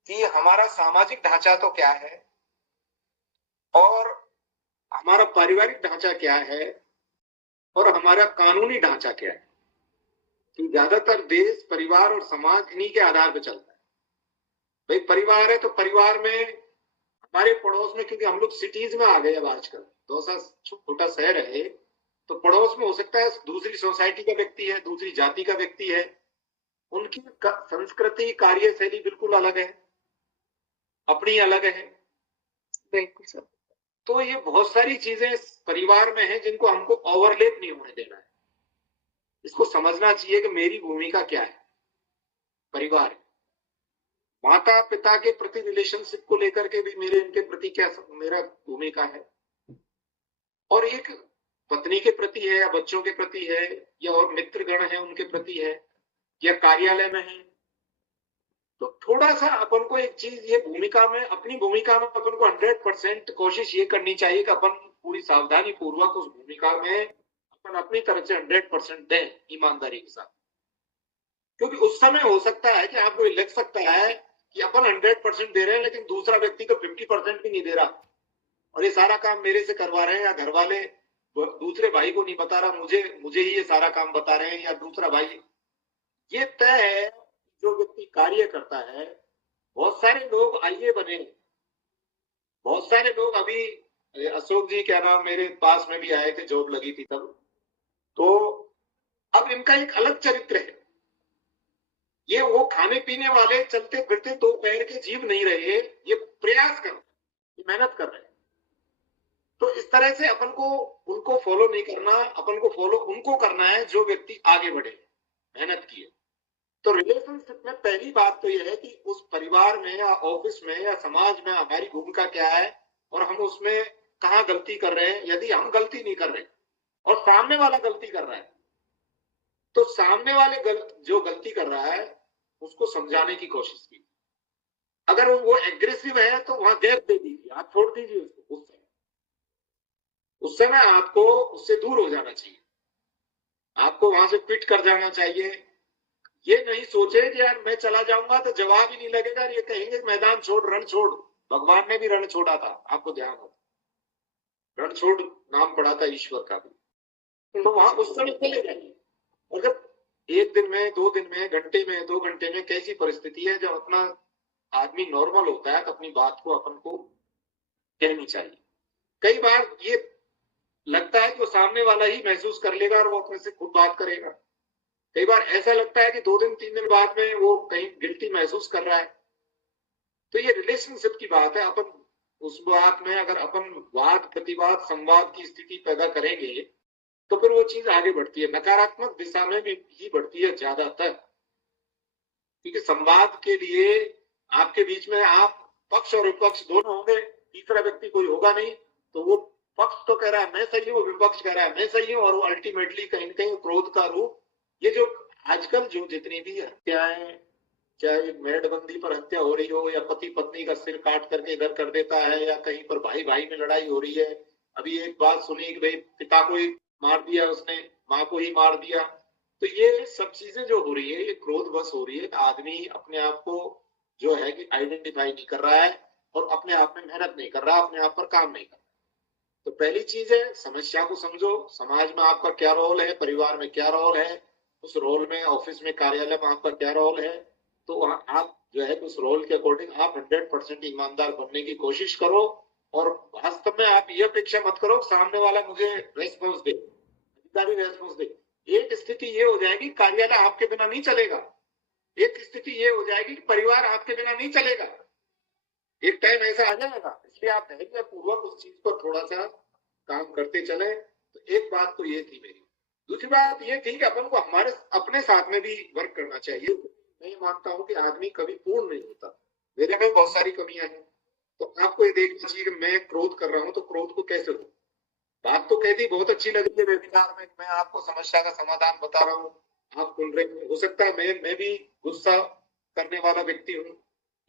कि हमारा सामाजिक ढांचा तो क्या है और हमारा पारिवारिक ढांचा क्या है और हमारा कानूनी ढांचा क्या है। तो ज्यादातर देश, परिवार और समाज इन्हीं के आधार पर चलता है। भाई परिवार है तो परिवार में हमारे पड़ोस में, क्योंकि हम लोग सिटीज में आ गए अब आजकल, तो छोटा शहर है, तो पड़ोस में हो सकता है दूसरी सोसाइटी का व्यक्ति है, दूसरी जाति का व्यक्ति है, उनकी संस्कृति, कार्यशैली बिल्कुल अलग है, अपनी अलग है। बिल्कुल सर। तो ये बहुत सारी चीजें परिवार में हैं जिनको हमको ओवरलेप नहीं होने देना है। इसको समझना चाहिए कि मेरी भूमिका क्या है। परिवार है, माता पिता के प्रति रिलेशनशिप को लेकर के भी मेरे इनके प्रति क्या मेरा भूमिका है, और एक पत्नी के प्रति है या बच्चों के प्रति है या और मित्रगण है उनके प्रति है या कार्यालय में है। तो थोड़ा सा अपन को एक चीज ये भूमिका में, अपनी भूमिका में अपन को 100% कोशिश ये करनी चाहिए कि अपन पूरी सावधानी पूर्वक उस भूमिका में अपन अपनी तरफ से 100% दें ईमानदारी के साथ। क्योंकि उस समय हो सकता है कि आपको लग सकता है कि अपन 100% दे रहे हैं लेकिन दूसरा व्यक्ति तो 50% भी नहीं दे रहा, और ये सारा काम मेरे से करवा रहे हैं, या घर वाले दूसरे भाई को नहीं बता रहा, मुझे ही ये सारा काम बता रहे हैं, या दूसरा भाई। ये तय है जो व्यक्ति कार्य करता है। बहुत सारे लोग आईए बने, बहुत सारे लोग अभी अशोक जी क्या नाम मेरे पास में भी आए थे, जॉब लगी थी तब, तो अब इनका एक अलग चरित्र है। ये वो खाने पीने वाले चलते फिरते दो पैर के जीव नहीं रहे, ये प्रयास कर रहे, ये मेहनत कर रहे हैं। तो इस तरह से अपन को उनको फॉलो नहीं करना, अपन को फॉलो उनको करना है जो व्यक्ति आगे बढ़े, मेहनत किए। तो रिलेशनशिप में पहली बात तो यह है कि उस परिवार में या ऑफिस में या समाज में हमारी भूमिका क्या है और हम उसमें कहाँ गलती कर रहे हैं। यदि हम गलती नहीं कर रहे और सामने वाला गलती कर रहा है, तो सामने वाले जो गलती कर रहा है उसको समझाने की कोशिश की। अगर वो एग्रेसिव है तो वहां गैप दे दीजिए, आप छोड़ दीजिए उसको। उस समय आपको उससे दूर हो जाना चाहिए, आपको वहां से पिट कर जाना चाहिए। ये नहीं सोचे कि यार मैं चला जाऊंगा तो जवाब ही नहीं लगेगा, ये कहेंगे मैदान छोड़, रण छोड़। भगवान ने भी रण छोड़ा था, आपको ध्यान हो, रण छोड़ नाम पड़ा था ईश्वर का भी। तो वहां उस समय चले जाइए। अगर एक दिन में, 2 दिन में, घंटे में, 2 घंटे में कैसी परिस्थिति है जब अपना आदमी नॉर्मल होता है तो अपनी बात को अपन को कहनी चाहिए। कई बार ये लगता है कि वो सामने वाला ही महसूस कर लेगा और वो अपने से खुद बात करेगा। कई बार ऐसा लगता है कि 2 दिन 3 दिन बाद में वो कहीं गिल्टी महसूस कर रहा है। तो ये रिलेशनशिप की बात है। अपन उस बात में अगर अपन वाद प्रतिवाद संवाद की स्थिति पैदा करेंगे तो फिर वो चीज आगे बढ़ती है, नकारात्मक दिशा में भी ही बढ़ती है ज्यादातर। क्योंकि संवाद के लिए आपके बीच में आप पक्ष और विपक्ष दोनों होंगे, तीसरा व्यक्ति कोई होगा नहीं। तो वो पक्ष तो कह रहा है मैं सही हूँ, विपक्ष कह रहा है मैं सही हूँ, और वो अल्टीमेटली कहीं ना कहीं क्रोध का रूप, ये जो आजकल जो जितनी भी हत्याएं, चाहे मेड़बंदी पर हत्या हो रही हो या पति पत्नी का सिर काट करके इधर कर देता है या कहीं पर भाई भाई में लड़ाई हो रही है। अभी एक बात सुनी कि भाई पिता को ही मार दिया उसने, माँ को ही मार दिया। तो ये सब चीजें जो हो रही है ये क्रोध बस हो रही है। आदमी अपने आप को जो है कि आइडेंटिफाई नहीं कर रहा है और अपने आप में मेहनत नहीं कर रहा, अपने आप पर काम नहीं कर रहा। तो पहली चीज है समस्या को समझो, समाज में आपका क्या रोल है, परिवार में क्या रोल है, उस रोल में ऑफिस में कार्यालय में आपका क्या रोल है। तो आप जो है उस रोल के अकॉर्डिंग आप 100% ईमानदार बनने की कोशिश करो। और वास्तव में आप ये अपेक्षा मत करो सामने वाला मुझे रेस्पॉन्स दे, अधिकारी रेस्पॉन्स दे। एक स्थिति ये हो जाएगी कार्यालय आपके बिना नहीं चलेगा, एक स्थिति ये हो जाएगी परिवार आपके बिना नहीं चलेगा। एक टाइम ऐसा आ जाएगा, इसलिए आप धैर्य पूर्वक उस चीज पर थोड़ा सा काम करते चले। तो एक बात तो ये थी मेरी। दूसरी बात ये थी कि अपन को हमारे अपने साथ में भी वर्क करना चाहिए। मैं ये मानता हूँ कि आदमी कभी पूर्ण नहीं होता, मेरे में बहुत सारी कमियां हैं। तो आपको ये देखना चाहिए कि मैं क्रोध कर रहा हूँ तो क्रोध को कैसे रोकूं। बात तो कहती बहुत अच्छी लगी है वेबिनार में, मैं आपको समस्या का समाधान बता रहा हूँ, आप सुन रहे हैं। हो सकता है मैं भी गुस्सा करने वाला व्यक्ति हूँ,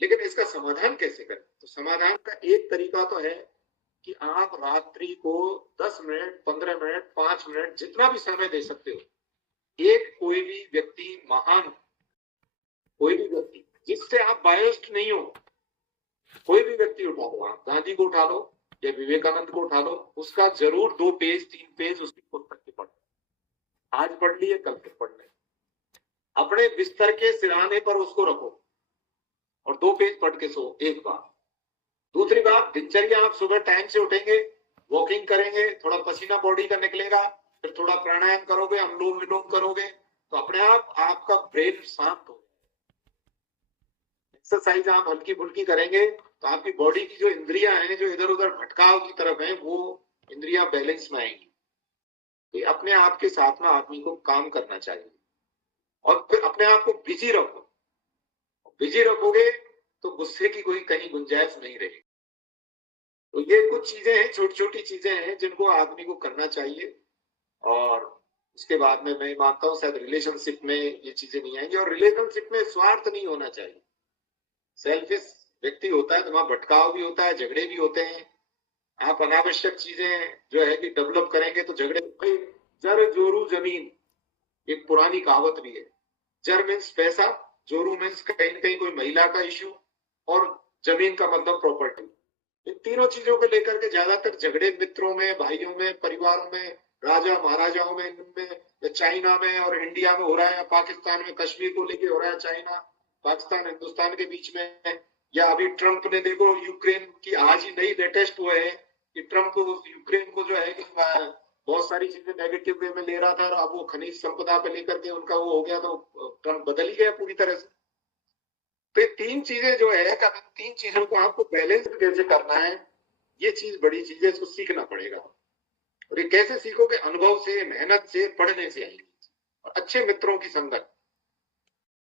लेकिन इसका समाधान कैसे करें। तो समाधान का एक तरीका तो है कि आप रात्रि को 10 मिनट, 15 मिनट, 5 मिनट जितना भी समय दे सकते हो, एक कोई भी व्यक्ति, महान कोई भी व्यक्ति जिससे आप बायस्ड नहीं हो, कोई भी व्यक्ति उठा लो, आप गांधी को उठा लो या विवेकानंद को उठा लो, उसका जरूर 2 पेज 3 पेज उसकी पुस्तक के पढ़ो। आज पढ़ लिए कल फिर पढ़ लें, अपने बिस्तर के सिरहाने पर उसको रखो और 2 पेज पढ़ के सो एक बार। दूसरी बात, दिनचर्या आप सुबह टाइम से उठेंगे, वॉकिंग करेंगे, थोड़ा पसीना बॉडी का निकलेगा, फिर थोड़ा प्राणायाम करोगे, अनुलोम विलोम करोगे, तो अपने आप आपका ब्रेन शांत हो। एक्सरसाइज आप हल्की फुल्की करेंगे तो आपकी बॉडी की जो इंद्रियां हैं, जो इधर उधर भटकाव की तरफ हैं, वो इंद्रियां बैलेंस में आएंगी। तो अपने आप के साथ में आदमी को काम करना चाहिए और फिर अपने आप को बिजी रखो। बिजी रखोगे तो गुस्से की कोई कहीं गुंजाइश नहीं रहेगी। तो ये कुछ चीजें हैं, छोटी छोटी चीजें हैं जिनको आदमी को करना चाहिए। और उसके बाद में मैं मानता हूँ शायद रिलेशनशिप में ये चीजें नहीं आएंगी। और रिलेशनशिप में स्वार्थ नहीं होना चाहिए। सेल्फिश व्यक्ति होता है तो वहां भटकाव भी होता है, झगड़े भी होते हैं। आप अनावश्यक चीजें जो है कि डेवलप करेंगे तो झगड़े। भाई जर जोरू जमीन, एक पुरानी कहावत भी है। जर मीन्स पैसा, जोरू मीन्स कहीं न कहीं कोई महिला का इश्यू, और जमीन का मतलब प्रॉपर्टी। इन तीनों चीजों को लेकर के ज्यादातर झगड़े मित्रों में, भाइयों में, परिवारों में, राजा महाराजाओं में, इनमें, चाइना में और इंडिया में हो रहा है, या पाकिस्तान में कश्मीर को लेके हो रहा है, चाइना पाकिस्तान हिंदुस्तान के बीच में, या अभी ट्रंप ने देखो यूक्रेन की आज ही नई लेटेस्ट हुए है कि ट्रंप को यूक्रेन को जो है कि बहुत सारी चीजें नेगेटिव वे में ले रहा था, और अब वो खनिज संपदा पे लेकर के उनका वो हो गया, तो ट्रंप बदल ही गया पूरी तरह से। तो ये तीन चीजें जो है, तीन चीजों को आपको बैलेंस कैसे करना है, ये चीज बड़ी चीज है, इसको सीखना पड़ेगा। और ये कैसे सीखोगे? अनुभव से, मेहनत से, पढ़ने से आएगी। और अच्छे मित्रों की संगत।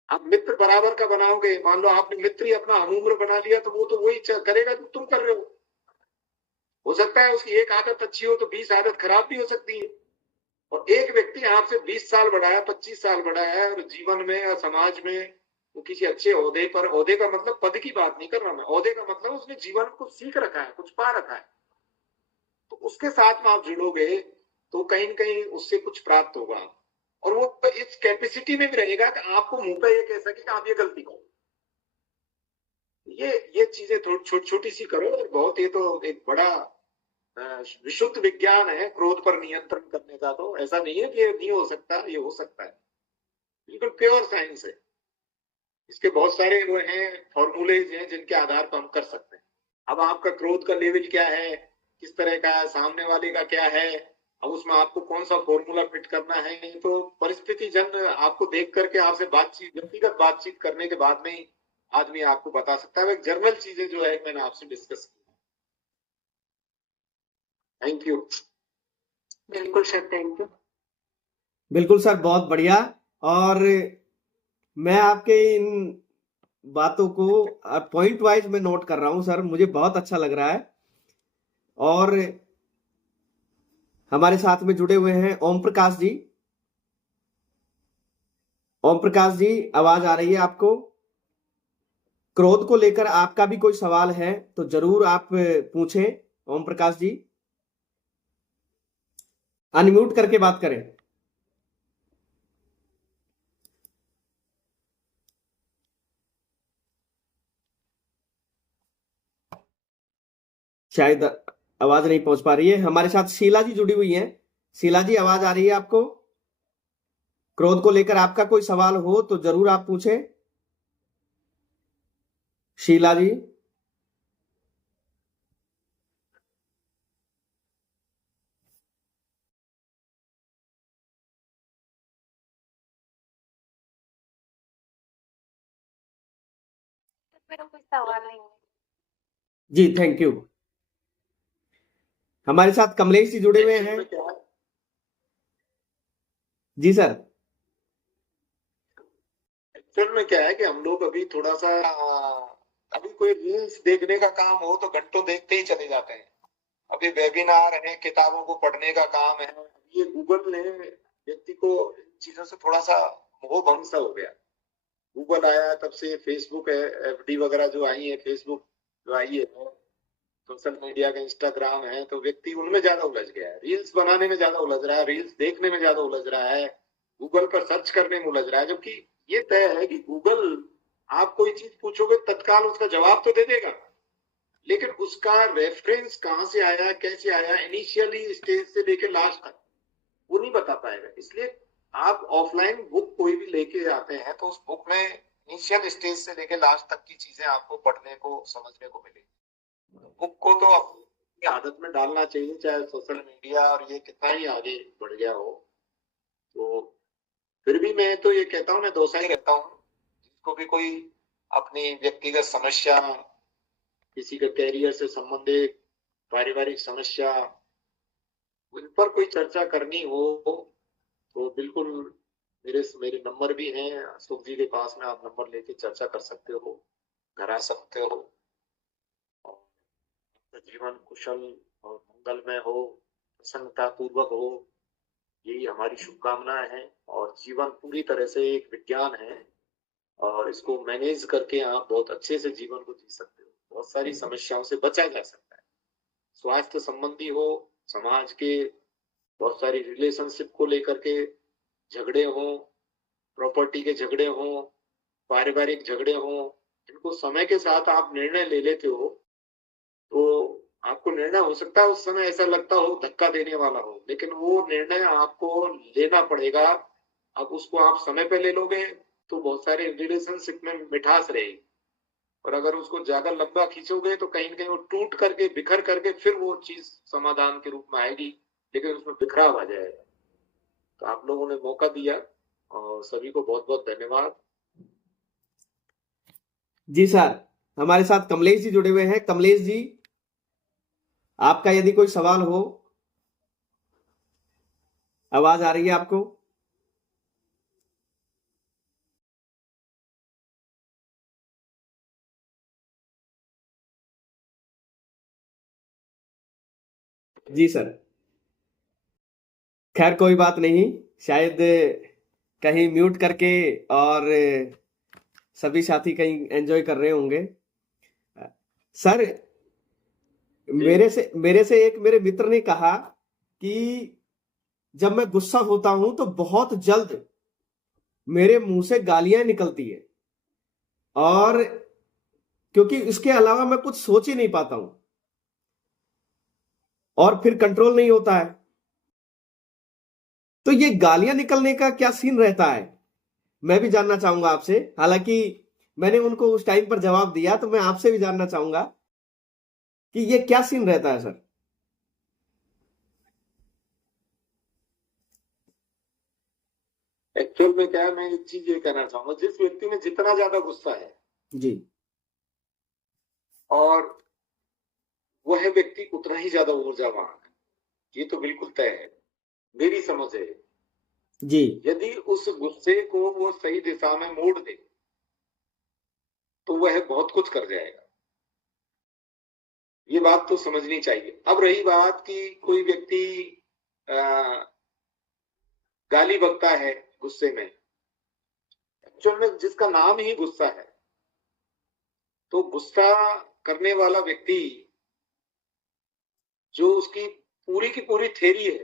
आप मित्र बराबर का बनाओगे, मान लो आपने मित्र ही अपना हमउम्र बना लिया, तो वो तो वही करेगा जो तुम कर रहे हो सकता है उसकी एक आदत अच्छी हो तो 20 आदत खराब भी हो सकती है। और एक व्यक्ति आपसे 20 साल बड़ा है, 25 साल बड़ा है, और जीवन में और समाज में वो किसी अच्छे ओहदे पर, ओहदे का मतलब पद की बात नहीं कर रहा मैं, ओहदे का मतलब उसने जीवन को सीख रखा है, कुछ पा रखा है, तो उसके साथ में आप जुड़ोगे तो कहीं न कहीं उससे कुछ प्राप्त होगा। और वो इस कैपेसिटी में भी रहेगा कि आपको मुंह पे ये कह सके कि आप ये गलती करो। ये चीजें छोटी छोटी सी करो। और बहुत, ये तो एक बड़ा विशुद्ध विज्ञान है क्रोध पर नियंत्रण करने का। तो ऐसा नहीं है कि ये नहीं हो सकता, ये हो सकता है, बिल्कुल प्योर साइंस है। इसके बहुत सारे वो हैं, फॉर्मूलेज हैं जिनके आधार पर हम कर सकते हैं। अब आपका क्रोध का लेवल क्या है, किस तरह का, सामने वाले का क्या है, अब उसमें आपको कौन सा फॉर्मूला फिट करना है, तो परिस्थिति जन आपको देख करके आपसे बातचीत, व्यक्तिगत बातचीत करने के बाद में आदमी आपको बता सकता है। जनरल चीजें जो है मैंने आपसे डिस्कस की। Thank you. बिल्कुल सर, थैंक यू। बिल्कुल सर, बहुत बढ़िया। और मैं आपके इन बातों को पॉइंट वाइज में नोट कर रहा हूं सर, मुझे बहुत अच्छा लग रहा है। और हमारे साथ में जुड़े हुए हैं ओम प्रकाश जी। ओम प्रकाश जी, आवाज आ रही है आपको? क्रोध को लेकर आपका भी कोई सवाल है तो जरूर आप पूछें ओम प्रकाश जी। अनम्यूट करके बात करें। शायद आवाज नहीं पहुंच पा रही है। हमारे साथ शीला जी जुड़ी हुई हैं। शीला जी, आवाज आ रही है आपको? क्रोध को लेकर आपका कोई सवाल हो तो जरूर आप पूछें। शीला जी। मेरा कोई सवाल नहीं है। जी, थैंक यू। हमारे साथ कमलेश जी जुड़े हुए हैं। जी सर। एक्चुअल में क्या है कि हम लोग अभी थोड़ा सा अभी कोई रील्स देखने का काम हो तो घंटों देखते ही चले जाते हैं। अभी वेबिनार है, किताबों को पढ़ने का काम है। ये गूगल ने व्यक्ति को इन चीजों से थोड़ा सा मोह भंग सा हो गया। गूगल आया तब से, फेसबुक है, एफडी वगैरह जो आई है, फेसबुक जो आई है, सोशल मीडिया का इंस्टाग्राम है, तो व्यक्ति उनमें ज्यादा उलझ गया है, रील्स बनाने में ज्यादा उलझ रहा है, रील्स देखने में ज्यादा उलझ रहा है, गूगल पर सर्च करने में उलझ रहा है। जबकि ये तय है कि गूगल, आप कोई चीज पूछोगे तत्काल उसका जवाब तो दे देगा, लेकिन उसका रेफरेंस कहाँ से आया, कैसे आया, इनिशियली स्टेज से लेके लास्ट तक वो नहीं बता पाएगा। इसलिए आप ऑफलाइन बुक कोई भी लेके आते हैं तो उस बुक में इनिशियल स्टेज से लेके लास्ट तक की चीजें आपको पढ़ने को, समझने को मिलेगी। बुक को तो अपनी आदत में डालना चाहिए, चाहे सोशल मीडिया और ये कितना ही आगे बढ़ गया हो। तो फिर भी मैं तो ये कहता हूँ, मैं दोसा ही कहता हूँ, जिसको भी कोई अपनी व्यक्तिगत समस्या, किसी के कैरियर से संबंधित पारिवारिक समस्या, उन पर कोई चर्चा करनी हो तो बिल्कुल मेरे नंबर भी हैं सुख जी के पास में, आप नंबर लेके चर्चा कर सकते हो। घर आ सकते हो और आपका जीवन कुशल और मंगलमय हो, प्रसन्नता पूर्वक हो, यही हमारी शुभकामनाएं हैं। और जीवन पूरी तरह से एक विज्ञान है और इसको मैनेज करके आप बहुत अच्छे से जीवन को जी सकते हो। बहुत सारी समस्याओं से बचा जा सकता है, स्वास्थ्य संबंधी हो, समाज के बहुत सारी रिलेशनशिप को लेकर के झगड़े हो, प्रॉपर्टी के झगड़े हो, पारिवारिक झगड़े हो, इनको समय के साथ आप निर्णय ले लेते हो तो आपको निर्णय हो सकता है उस समय ऐसा लगता हो धक्का देने वाला हो, लेकिन वो निर्णय आपको लेना पड़ेगा। अब उसको आप समय पे ले लोगे तो बहुत सारे रिलेशनशिप में मिठास रहेगी, और अगर उसको ज्यादा लंबा खींचोगे तो कहीं ना कहीं वो टूट करके बिखर करके फिर वो चीज समाधान के रूप में आएगी, लेकिन उसमें बिखराव आ जाएगा। तो आप लोगों ने मौका दिया और सभी को बहुत बहुत धन्यवाद। जी सर, हमारे साथ कमलेश जी जुड़े हुए हैं। कमलेश जी, आपका यदि कोई सवाल हो, आवाज आ रही है आपको? जी सर, खैर कोई बात नहीं, शायद कहीं म्यूट करके और सभी साथी कहीं एंजॉय कर रहे होंगे। सर, मेरे से एक मेरे मित्र ने कहा कि जब मैं गुस्सा होता हूं तो बहुत जल्द मेरे मुंह से गालियां निकलती है, और क्योंकि इसके अलावा मैं कुछ सोच ही नहीं पाता हूं और फिर कंट्रोल नहीं होता है। तो ये गालियां निकलने का क्या सीन रहता है, मैं भी जानना चाहूंगा आपसे। हालांकि मैंने उनको उस टाइम पर जवाब दिया, तो मैं आपसे भी जानना चाहूंगा कि ये क्या सीन रहता है सर। एक्चुअल में क्या है, मैं एक चीज ये कहना चाहूंगा, जिस व्यक्ति में जितना ज्यादा गुस्सा है जी, और वह व्यक्ति उतना ही ज्यादा ऊर्जावान है, ये तो बिल्कुल तय है, मेरी समझ है। जी, यदि उस गुस्से को वो सही दिशा में मोड़ दे तो वह बहुत कुछ कर जाएगा, ये बात तो समझनी चाहिए। अब रही बात कि कोई व्यक्ति गाली बकता है गुस्से में, एक्चुअल में जिसका नाम ही गुस्सा है, तो गुस्सा करने वाला व्यक्ति जो उसकी पूरी की पूरी थ्योरी है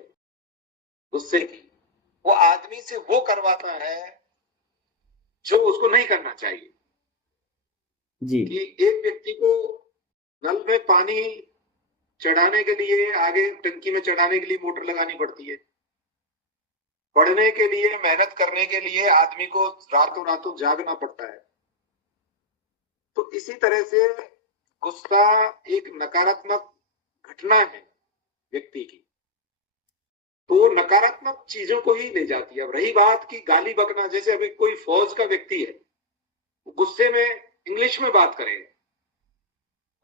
गुस्से की, वो आदमी से वो करवाता है जो उसको नहीं करना चाहिए। जी, कि एक व्यक्ति को नल में पानी चढ़ाने के लिए, आगे टंकी में चढ़ाने के लिए मोटर लगानी पड़ती है, पढ़ने के लिए, मेहनत करने के लिए आदमी को रातों रातों जागना पड़ता है। तो इसी तरह से गुस्सा एक नकारात्मक घटना है व्यक्ति की, तो वो नकारात्मक चीजों को ही ले जाती है। अब रही बात की गाली बकना, जैसे अभी कोई फौज का व्यक्ति है, गुस्से में इंग्लिश में बात करे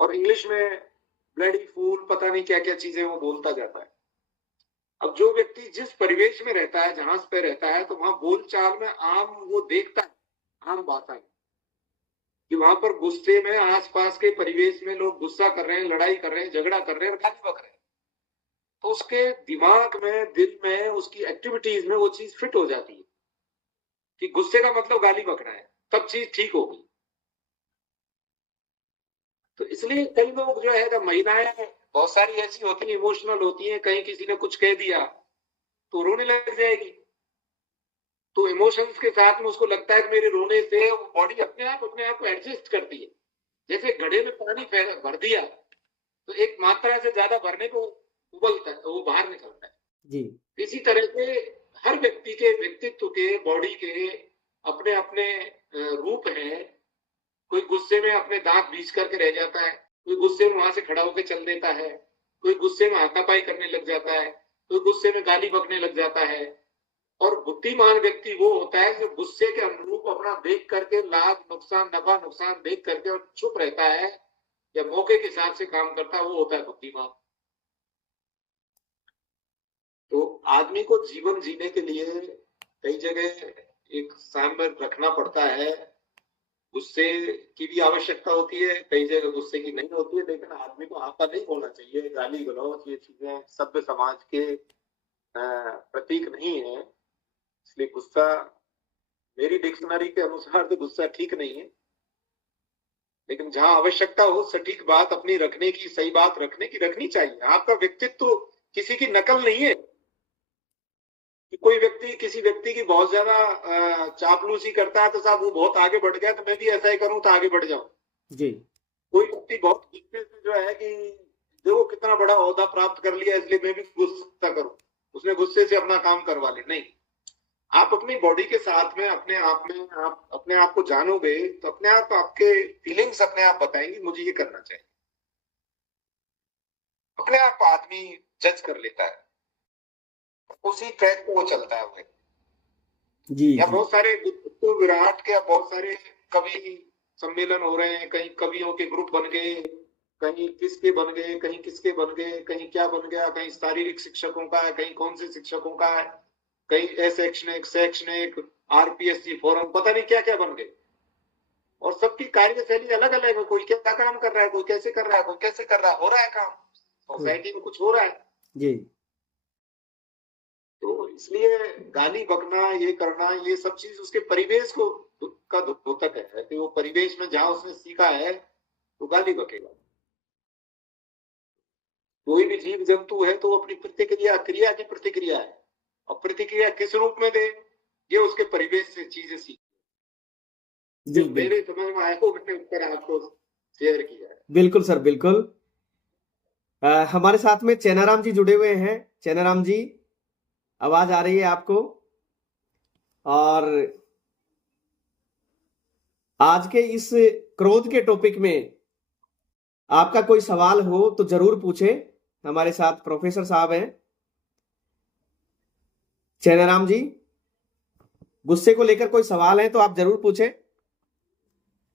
और इंग्लिश में ब्लडी फूल पता नहीं क्या क्या चीजें वो बोलता जाता है। अब जो व्यक्ति जिस परिवेश में रहता है, जहां पे रहता है, तो वहां बोलचाल में आम वो देखता है, आम बात है कि वहां पर गुस्से में आसपास के परिवेश में लोग गुस्सा कर रहे हैं, लड़ाई कर रहे हैं, झगड़ा कर रहे हैं और गाली बक रहे हैं, तो उसके दिमाग में, दिल में, उसकी एक्टिविटीज में वो चीज फिट हो जाती है कि गुस्से का मतलब गाली बकना है, तब चीज ठीक होगी। तो इसलिए कई लोग जो है, महिलाएं बहुत सारी ऐसी होती हैं, इमोशनल होती हैं, कहीं किसी ने कुछ कह दिया तो रोने लग जाएगी, तो इमोशंस के साथ में उसको लगता है कि मेरे रोने से बॉडी अपने आप को एडजस्ट करती है। जैसे घड़े में पानी भर दिया तो एक मात्रा से ज्यादा भरने को उबलता है, तो वो बाहर निकलता है। जी, इसी तरह से हर व्यक्ति के व्यक्तित्व के, बॉडी के अपने अपने रूप हैं। कोई गुस्से में अपने दांत बीच करके रह जाता है, कोई गुस्से में वहां से खड़ा होकर चल देता है, कोई गुस्से में हाथापाई करने लग जाता है, कोई गुस्से में गाली बकने लग जाता है। और बुद्धिमान व्यक्ति वो होता है जो गुस्से के अनुरूप अपना देख करके लाभ नुकसान, नफा नुकसान देख करके और चुप रहता है या मौके के हिसाब से काम करता है, वो होता है बुद्धिमान। तो आदमी को जीवन जीने के लिए कई जगह एक साम्य रखना पड़ता है गुस्से की भी आवश्यकता होती है, कई जगह गुस्से की नहीं होती है, लेकिन आदमी को आपा नहीं होना चाहिए। गाली गलौज ये चीजें सभ्य समाज के प्रतीक नहीं है। इसलिए गुस्सा, मेरी डिक्शनरी के अनुसार तो गुस्सा ठीक नहीं है, लेकिन जहां आवश्यकता हो सटीक बात अपनी रखने की, सही बात रखने की रखनी चाहिए। आपका व्यक्तित्व तो किसी की नकल नहीं है कि कोई व्यक्ति किसी व्यक्ति की बहुत ज्यादा चापलूसी करता है तो साहब वो बहुत आगे बढ़ गया तो मैं भी ऐसा ही करूं तो आगे बढ़ जाऊं। जी कोई व्यक्ति बहुत गुस्से से जो है कि देखो कितना बड़ा ओहदा प्राप्त कर लिया इसलिए मैं भी गुस्सा करूं, उसने गुस्से से अपना काम करवा लिया। नहीं, आप अपनी बॉडी के साथ में अपने आप को जानोगे तो अपने आप आपके फीलिंग्स अपने आप बताएंगी मुझे ये करना चाहिए। अपने आप को आदमी जज कर लेता है, उसी ट्रैक पे वो चलता है। वो जी या जी बहुत सारे तो विराट के बहुत सारे कवि सम्मेलन हो रहे हैं, कहीं कवियों के ग्रुप बन गए, कहीं किसके बन गए, कहीं किसके बन गए, कहीं क्या बन गया, कहीं शारीरिक शिक्षकों का है, कहीं कौन से शिक्षकों का है, कहीं शैक्षणिक आरपीएससी फोरम, पता नहीं क्या क्या बन गए। और सबकी कार्यशैली अलग अलग है, कोई क्या काम कर रहा है, कोई कैसे कर रहा है, कोई कैसे कर रहा है, हो रहा है काम, सोसाइटी में कुछ हो रहा है। जी तो इसलिए गाली बकना, ये करना, ये सब चीज उसके परिवेश को का द्योतक है कि वो परिवेश में जहां उसने सीखा है तो गाली बकेगा। कोई भी जीव जंतु है तो वो अपनी प्रतिक्रिया, क्रिया की प्रतिक्रिया है, और प्रतिक्रिया किस रूप में दे ये उसके परिवेश से चीजें सीख। जी जो मेरे समझ में आया वो मैंने उत्तर आपको शेयर किया है। बिल्कुल सर, बिल्कुल। हमारे साथ में चैनाराम जी जुड़े हुए हैं। चैनाराम जी, आवाज आ रही है आपको? और आज के इस क्रोध के टॉपिक में आपका कोई सवाल हो तो जरूर पूछें। हमारे साथ प्रोफेसर साहब हैं। चैनाराम जी, गुस्से को लेकर कोई सवाल है तो आप जरूर पूछें,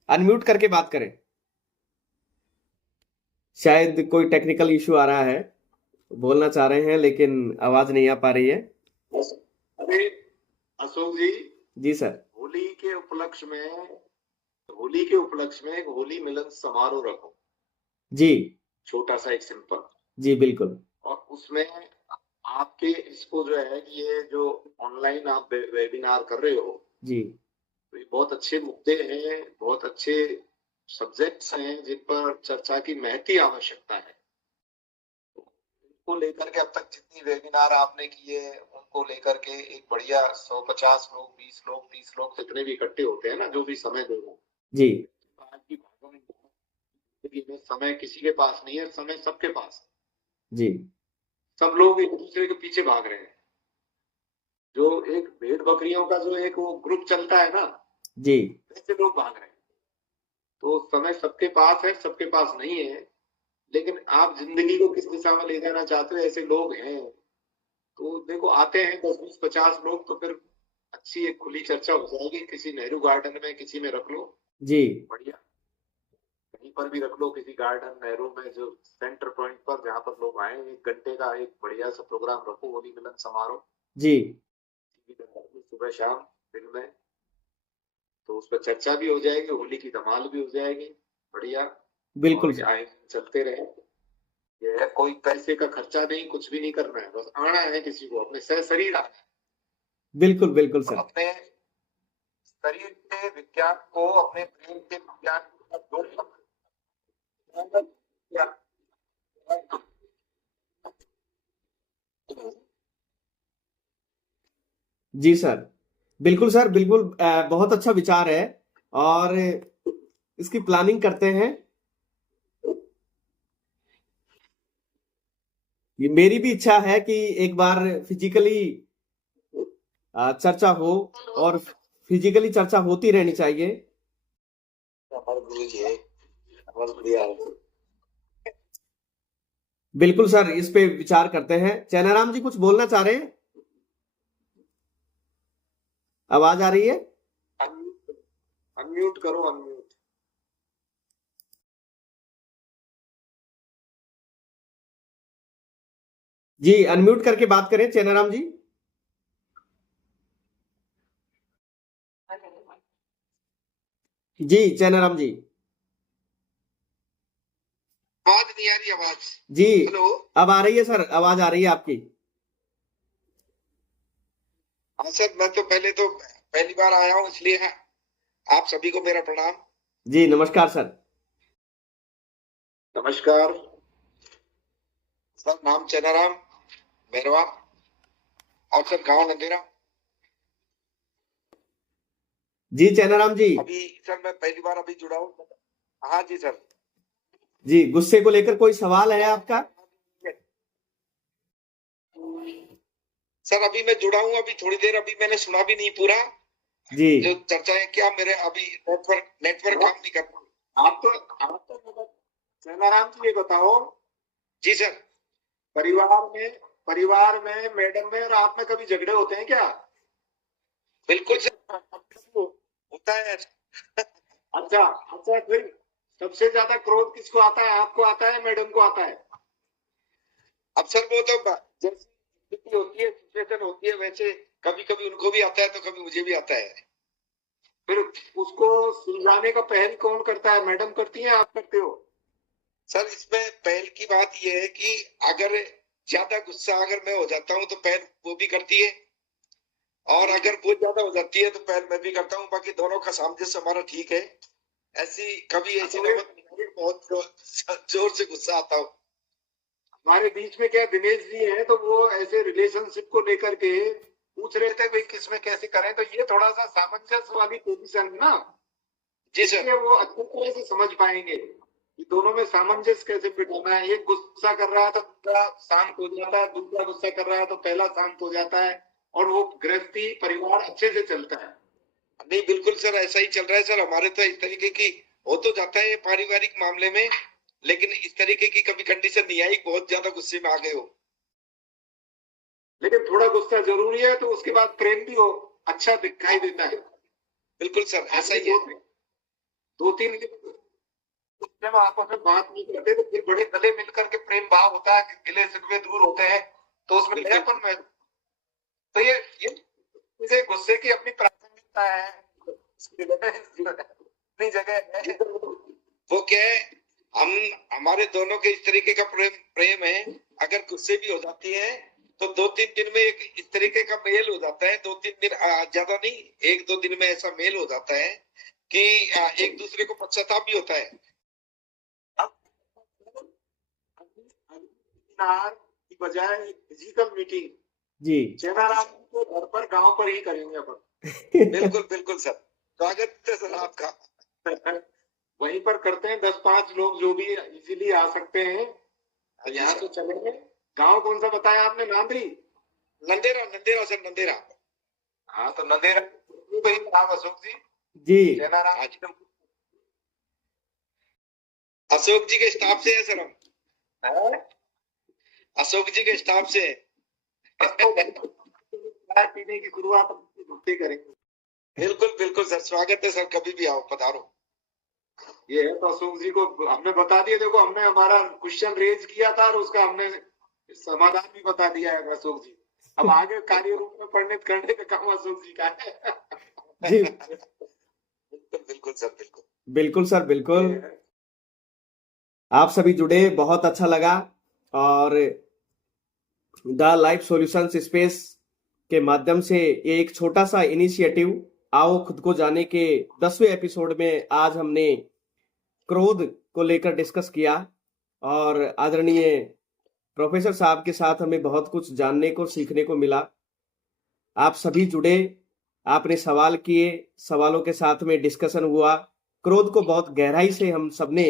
अनम्यूट करके बात करें। शायद कोई टेक्निकल इश्यू आ रहा है, बोलना चाह रहे हैं लेकिन आवाज नहीं आ पा रही है। अरे अशोक जी, जी सर। होली के उपलक्ष्य में एक होली मिलन समारोह रखो जी छोटा सा, एक सिंपल। जी बिल्कुल। और उसमें आपके इसको जो है कि ये जो ऑनलाइन आप वेबिनार कर रहे हो, जी तो ये बहुत अच्छे मुद्दे हैं, बहुत अच्छे सब्जेक्ट्स हैं जिन पर चर्चा की महती आवश्यकता है। उनको लेकर के अब तक जितनी वेबिनार आपने किए उनको लेकर के एक बढ़िया 150 लोग, 20 लोग, 30 लोग जितने भी इकट्ठे होते हैं ना, जो भी समय दे रहे जी आज की भागों में समय किसी के पास नहीं है, समय सबके पास है। जी सब लोग एक दूसरे के पीछे भाग रहे हैं। जो एक भेड़ बकरियों का जो एक वो ग्रुप चलता है ना, जी ऐसे लोग भाग रहे हैं। तो समय सबके पास है, सबके पास नहीं है, लेकिन आप जिंदगी को किस दिशा में ले जाना चाहते हो, ऐसे लोग हैं। तो देखो आते हैं 10, 20, 50 लोग तो फिर अच्छी एक खुली चर्चा हो जाएगी। किसी नेहरू गार्डन में किसी में रख लो, जी बढ़िया, कहीं पर भी रख लो, किसी गार्डन नेहरू में जो सेंटर पॉइंट पर जहां पर लोग आए, 1 घंटे का एक बढ़िया सा प्रोग्राम रखो, होली मिलन समारोह, जी सुबह शाम दिन में। तो उस पर चर्चा भी हो जाएगी, होली की धमाल भी हो जाएगी, बढ़िया। बिल्कुल और सर। आयोजन चलते रहे। ये है, कोई पैसे का खर्चा नहीं, कुछ भी नहीं करना है, बस आना है किसी को, अपने सह शरीर आना है। बिल्कुल बिल्कुल तो सर। अपने शरीर के विज्ञान को, अपने ब्रेन के विज्ञान को जोड़ना। जी सर, बिल्कुल सर, बिल्कुल। बहुत अच्छा विचार है और इसकी प्लानिंग करते हैं। ये मेरी भी इच्छा है कि एक बार फिजिकली चर्चा हो, और फिजिकली चर्चा होती रहनी चाहिए। हमारे गुरु जी है, बहुत बढ़िया है। बिल्कुल सर, इस पे विचार करते हैं। चैनाराम जी कुछ बोलना चाह रहे हैं? आवाज आ रही है? अनम्यूट करो, अनम्यूट। जी अनम्यूट करके बात करें चैनाराम जी। जी चैनाराम जी। आवाज नहीं आ रही आवाज। जी हेलो। अब आ रही है सर, आवाज आ रही है आपकी। हाँ सर, मैं तो पहली बार आया हूँ, इसलिए आप सभी को मेरा प्रणाम। जी नमस्कार सर। नमस्कार सर। नाम चेनाराम मेरवा और सर गांव नंदेरा। जी चैनाराम जी। अभी सर मैं पहली बार अभी जुड़ा हूँ। हाँ जी सर। जी गुस्से को लेकर कोई सवाल है आपका? सर अभी मैं जुड़ा हूँ, अभी थोड़ी देर अभी मैंने सुना भी नहीं पूरा जी जो चर्चाएं, क्या मेरे अभी नेटवर्क काम नहीं कर रहा। आप तो चेनाराम जी ये बताओ। जी सर। परिवार में मैडम में और आप में कभी झगड़े होते हैं क्या? बिल्कुल सर, होता है। अच्छा अच्छा, फिर सबसे ज्यादा क्रोध किसको आता है? आपको आता है, मैडम को आता है? अब सर वो तो जैसी स्थिति होती है, सिचुएशन होती है, वैसे कभी कभी उनको भी आता है तो कभी मुझे भी आता है। फिर उसको सुलझाने का पहल कौन करता है? मैडम करती है, आप करते हो? सर इसमें पहल की बात यह है कि अगर ज्यादा गुस्सा अगर मैं हो जाता हूँ तो पहल वो भी करती है, और अगर वो ज्यादा हो जाती है तो पहल मैं भी करता हूँ। बाकी दोनों का सामंजस्य हमारा ठीक है। कभी ऐसी नौबत नहीं आई, बहुत जोर से गुस्सा आता हो। हमारे बीच में क्या दिनेश जी हैं, तो वो ऐसे रिलेशनशिप को लेकर के पूछ रहे थे भाई किस में कैसे करें, तो ये थोड़ा सा सामंजस्य वाली पोजीशन है ना। जी सर। वो अच्छी तरह से समझ पाएंगे कि दोनों में सामंजस्य कैसे बिठाना है। एक गुस्सा कर रहा है तो दूसरा शांत हो जाता है, दूसरा गुस्सा कर रहा है तो पहला शांत हो जाता है, और वो गृहस्थी परिवार अच्छे से चलता है। नहीं बिल्कुल सर, ऐसा ही चल रहा है सर। हमारे तो इस तरीके की हो तो जाता है पारिवारिक मामले में, लेकिन इस तरीके की कभी कंडीशन नहीं आई बहुत ज्यादा गुस्से में आ गए हो। लेकिन थोड़ा गुस्सा जरूरी है, तो उसके बाद प्रेम भी हो, अच्छा दिखाई देता है। बिल्कुल सर, ऐसा ही है। 2-3 दिन में आपस में बात नहीं करते तो फिर बड़े गले मिलकर के प्रेम भाव होता है, गिले शिकवे दूर होते हैं, तो उसमें नयापन में। तो ये इसे गुस्से की अपनी प्राथमिकता है, अपनी जगह है। वो क्या है, हमारे दोनों के इस तरीके का प्रेम है। अगर गुस्से भी हो जाती है तो 2-3 दिन में एक इस तरीके का मेल हो जाता है। 2-3 दिन ज्यादा नहीं, 1-2 दिन में ऐसा मेल हो जाता है कि एक दूसरे को पश्चाताप भी होता है। की बजाय फिजिकल मीटिंग जी चेनाराम को घर पर गांव पर ही करेंगे अपन। बिल्कुल बिल्कुल सर, स्वागत है सर आपका। वहीं पर करते हैं, 10-5 लोग जो भी इजीली आ सकते हैं यहाँ तो चलेंगे। गांव कौन सा बताया आपने? नांदरी? नंदेरा, नंदेरा सर, नंदेरा। हाँ तो नंदेरा वही नाम। अशोक जी। जी चेनाराम अशोक जी के स्टाफ से है सर हम। अशोक जी के स्टाफ से चाय पीने की शुरुआत घुट्टे करेंगे। बिल्कुल बिल्कुल सर, स्वागत है सर, कभी भी आओ, पधारो। ये है तो अशोक जी को हमने बता दिया। देखो, हमने हमारा क्वेश्चन रेज किया था और उसका हमने समाधान भी बता दिया है अशोक जी। अब आगे कार्य रूप में परिणत करने का काम अशोक जी का है। जी बिल्कुल बिल्कुल सर, बिल्कुल बिल्कुल सर बिल्कुल। आप सभी जुड़े, बहुत अच्छा लगा। और द लाइफ सॉल्यूशंस स्पेस के माध्यम से ये एक छोटा सा इनिशिएटिव, आओ खुद को जाने के 10वें एपिसोड में आज हमने क्रोध को लेकर डिस्कस किया, और आदरणीय प्रोफेसर साहब के साथ हमें बहुत कुछ जानने को सीखने को मिला। आप सभी जुड़े, आपने सवाल किए, सवालों के साथ में डिस्कशन हुआ, क्रोध को बहुत गहराई से हम सबने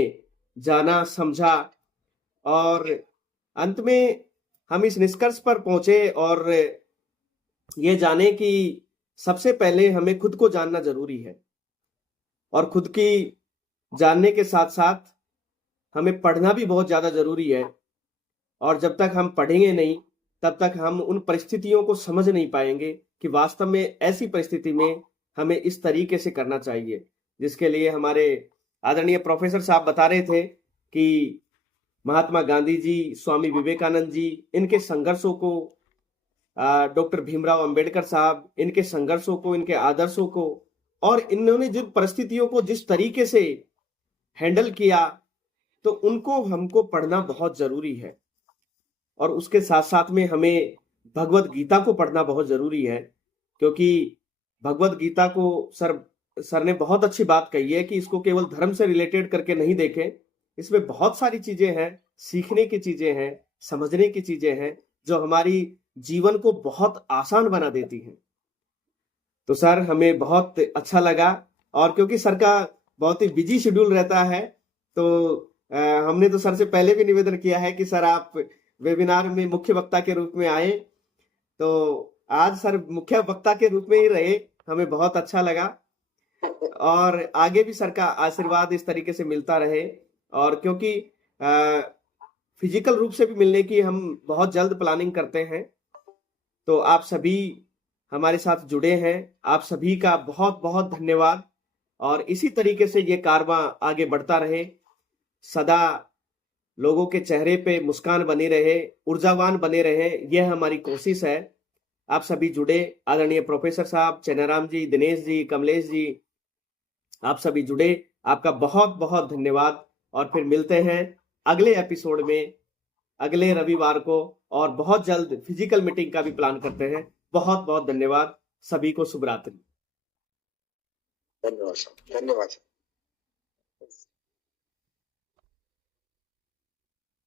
जाना, समझा, और अंत में हम इस निष्कर्ष पर पहुंचे और ये जाने कि सबसे पहले हमें खुद को जानना जरूरी है, और खुद की जानने के साथ साथ हमें पढ़ना भी बहुत ज्यादा जरूरी है। और जब तक हम पढ़ेंगे नहीं तब तक हम उन परिस्थितियों को समझ नहीं पाएंगे कि वास्तव में ऐसी परिस्थिति में हमें इस तरीके से करना चाहिए, जिसके लिए हमारे आदरणीय प्रोफेसर साहब बता रहे थे कि महात्मा गांधी जी, स्वामी विवेकानंद जी, इनके संघर्षों को, डॉक्टर भीमराव अंबेडकर साहब, इनके संघर्षों को, इनके आदर्शों को और इन्होंने जिन परिस्थितियों को जिस तरीके से हैंडल किया, तो उनको हमको पढ़ना बहुत जरूरी है। और उसके साथ साथ में हमें भगवत गीता को पढ़ना बहुत जरूरी है, क्योंकि भगवत गीता को सर ने बहुत अच्छी बात कही है कि इसको केवल धर्म से रिलेटेड करके नहीं देखें। इसमें बहुत सारी चीजें हैं, सीखने की चीजें हैं, समझने की चीजें हैं, जो हमारी जीवन को बहुत आसान बना देती हैं। तो सर हमें बहुत अच्छा लगा, और क्योंकि सर का बहुत ही बिजी शेड्यूल रहता है, तो हमने तो सर से पहले भी निवेदन किया है कि सर आप वेबिनार में मुख्य वक्ता के रूप में आए, तो आज सर मुख्य वक्ता के रूप में ही रहे, हमें बहुत अच्छा लगा। और आगे भी सर का आशीर्वाद इस तरीके से मिलता रहे, और क्योंकि फिजिकल रूप से भी मिलने की हम बहुत जल्द प्लानिंग करते हैं। तो आप सभी हमारे साथ जुड़े हैं, आप सभी का बहुत बहुत धन्यवाद। और इसी तरीके से ये कारवां आगे बढ़ता रहे, सदा लोगों के चेहरे पे मुस्कान बनी रहे, ऊर्जावान बने रहे, यह हमारी कोशिश है। आप सभी जुड़े, आदरणीय प्रोफेसर साहब, चैनाराम जी, दिनेश जी, कमलेश जी, आप सभी जुड़े, आपका बहुत बहुत धन्यवाद। और फिर मिलते हैं अगले एपिसोड में अगले रविवार को, और बहुत जल्द फिजिकल मीटिंग का भी प्लान करते हैं। बहुत बहुत धन्यवाद, सभी को शुभ रात्रि। धन्यवाद।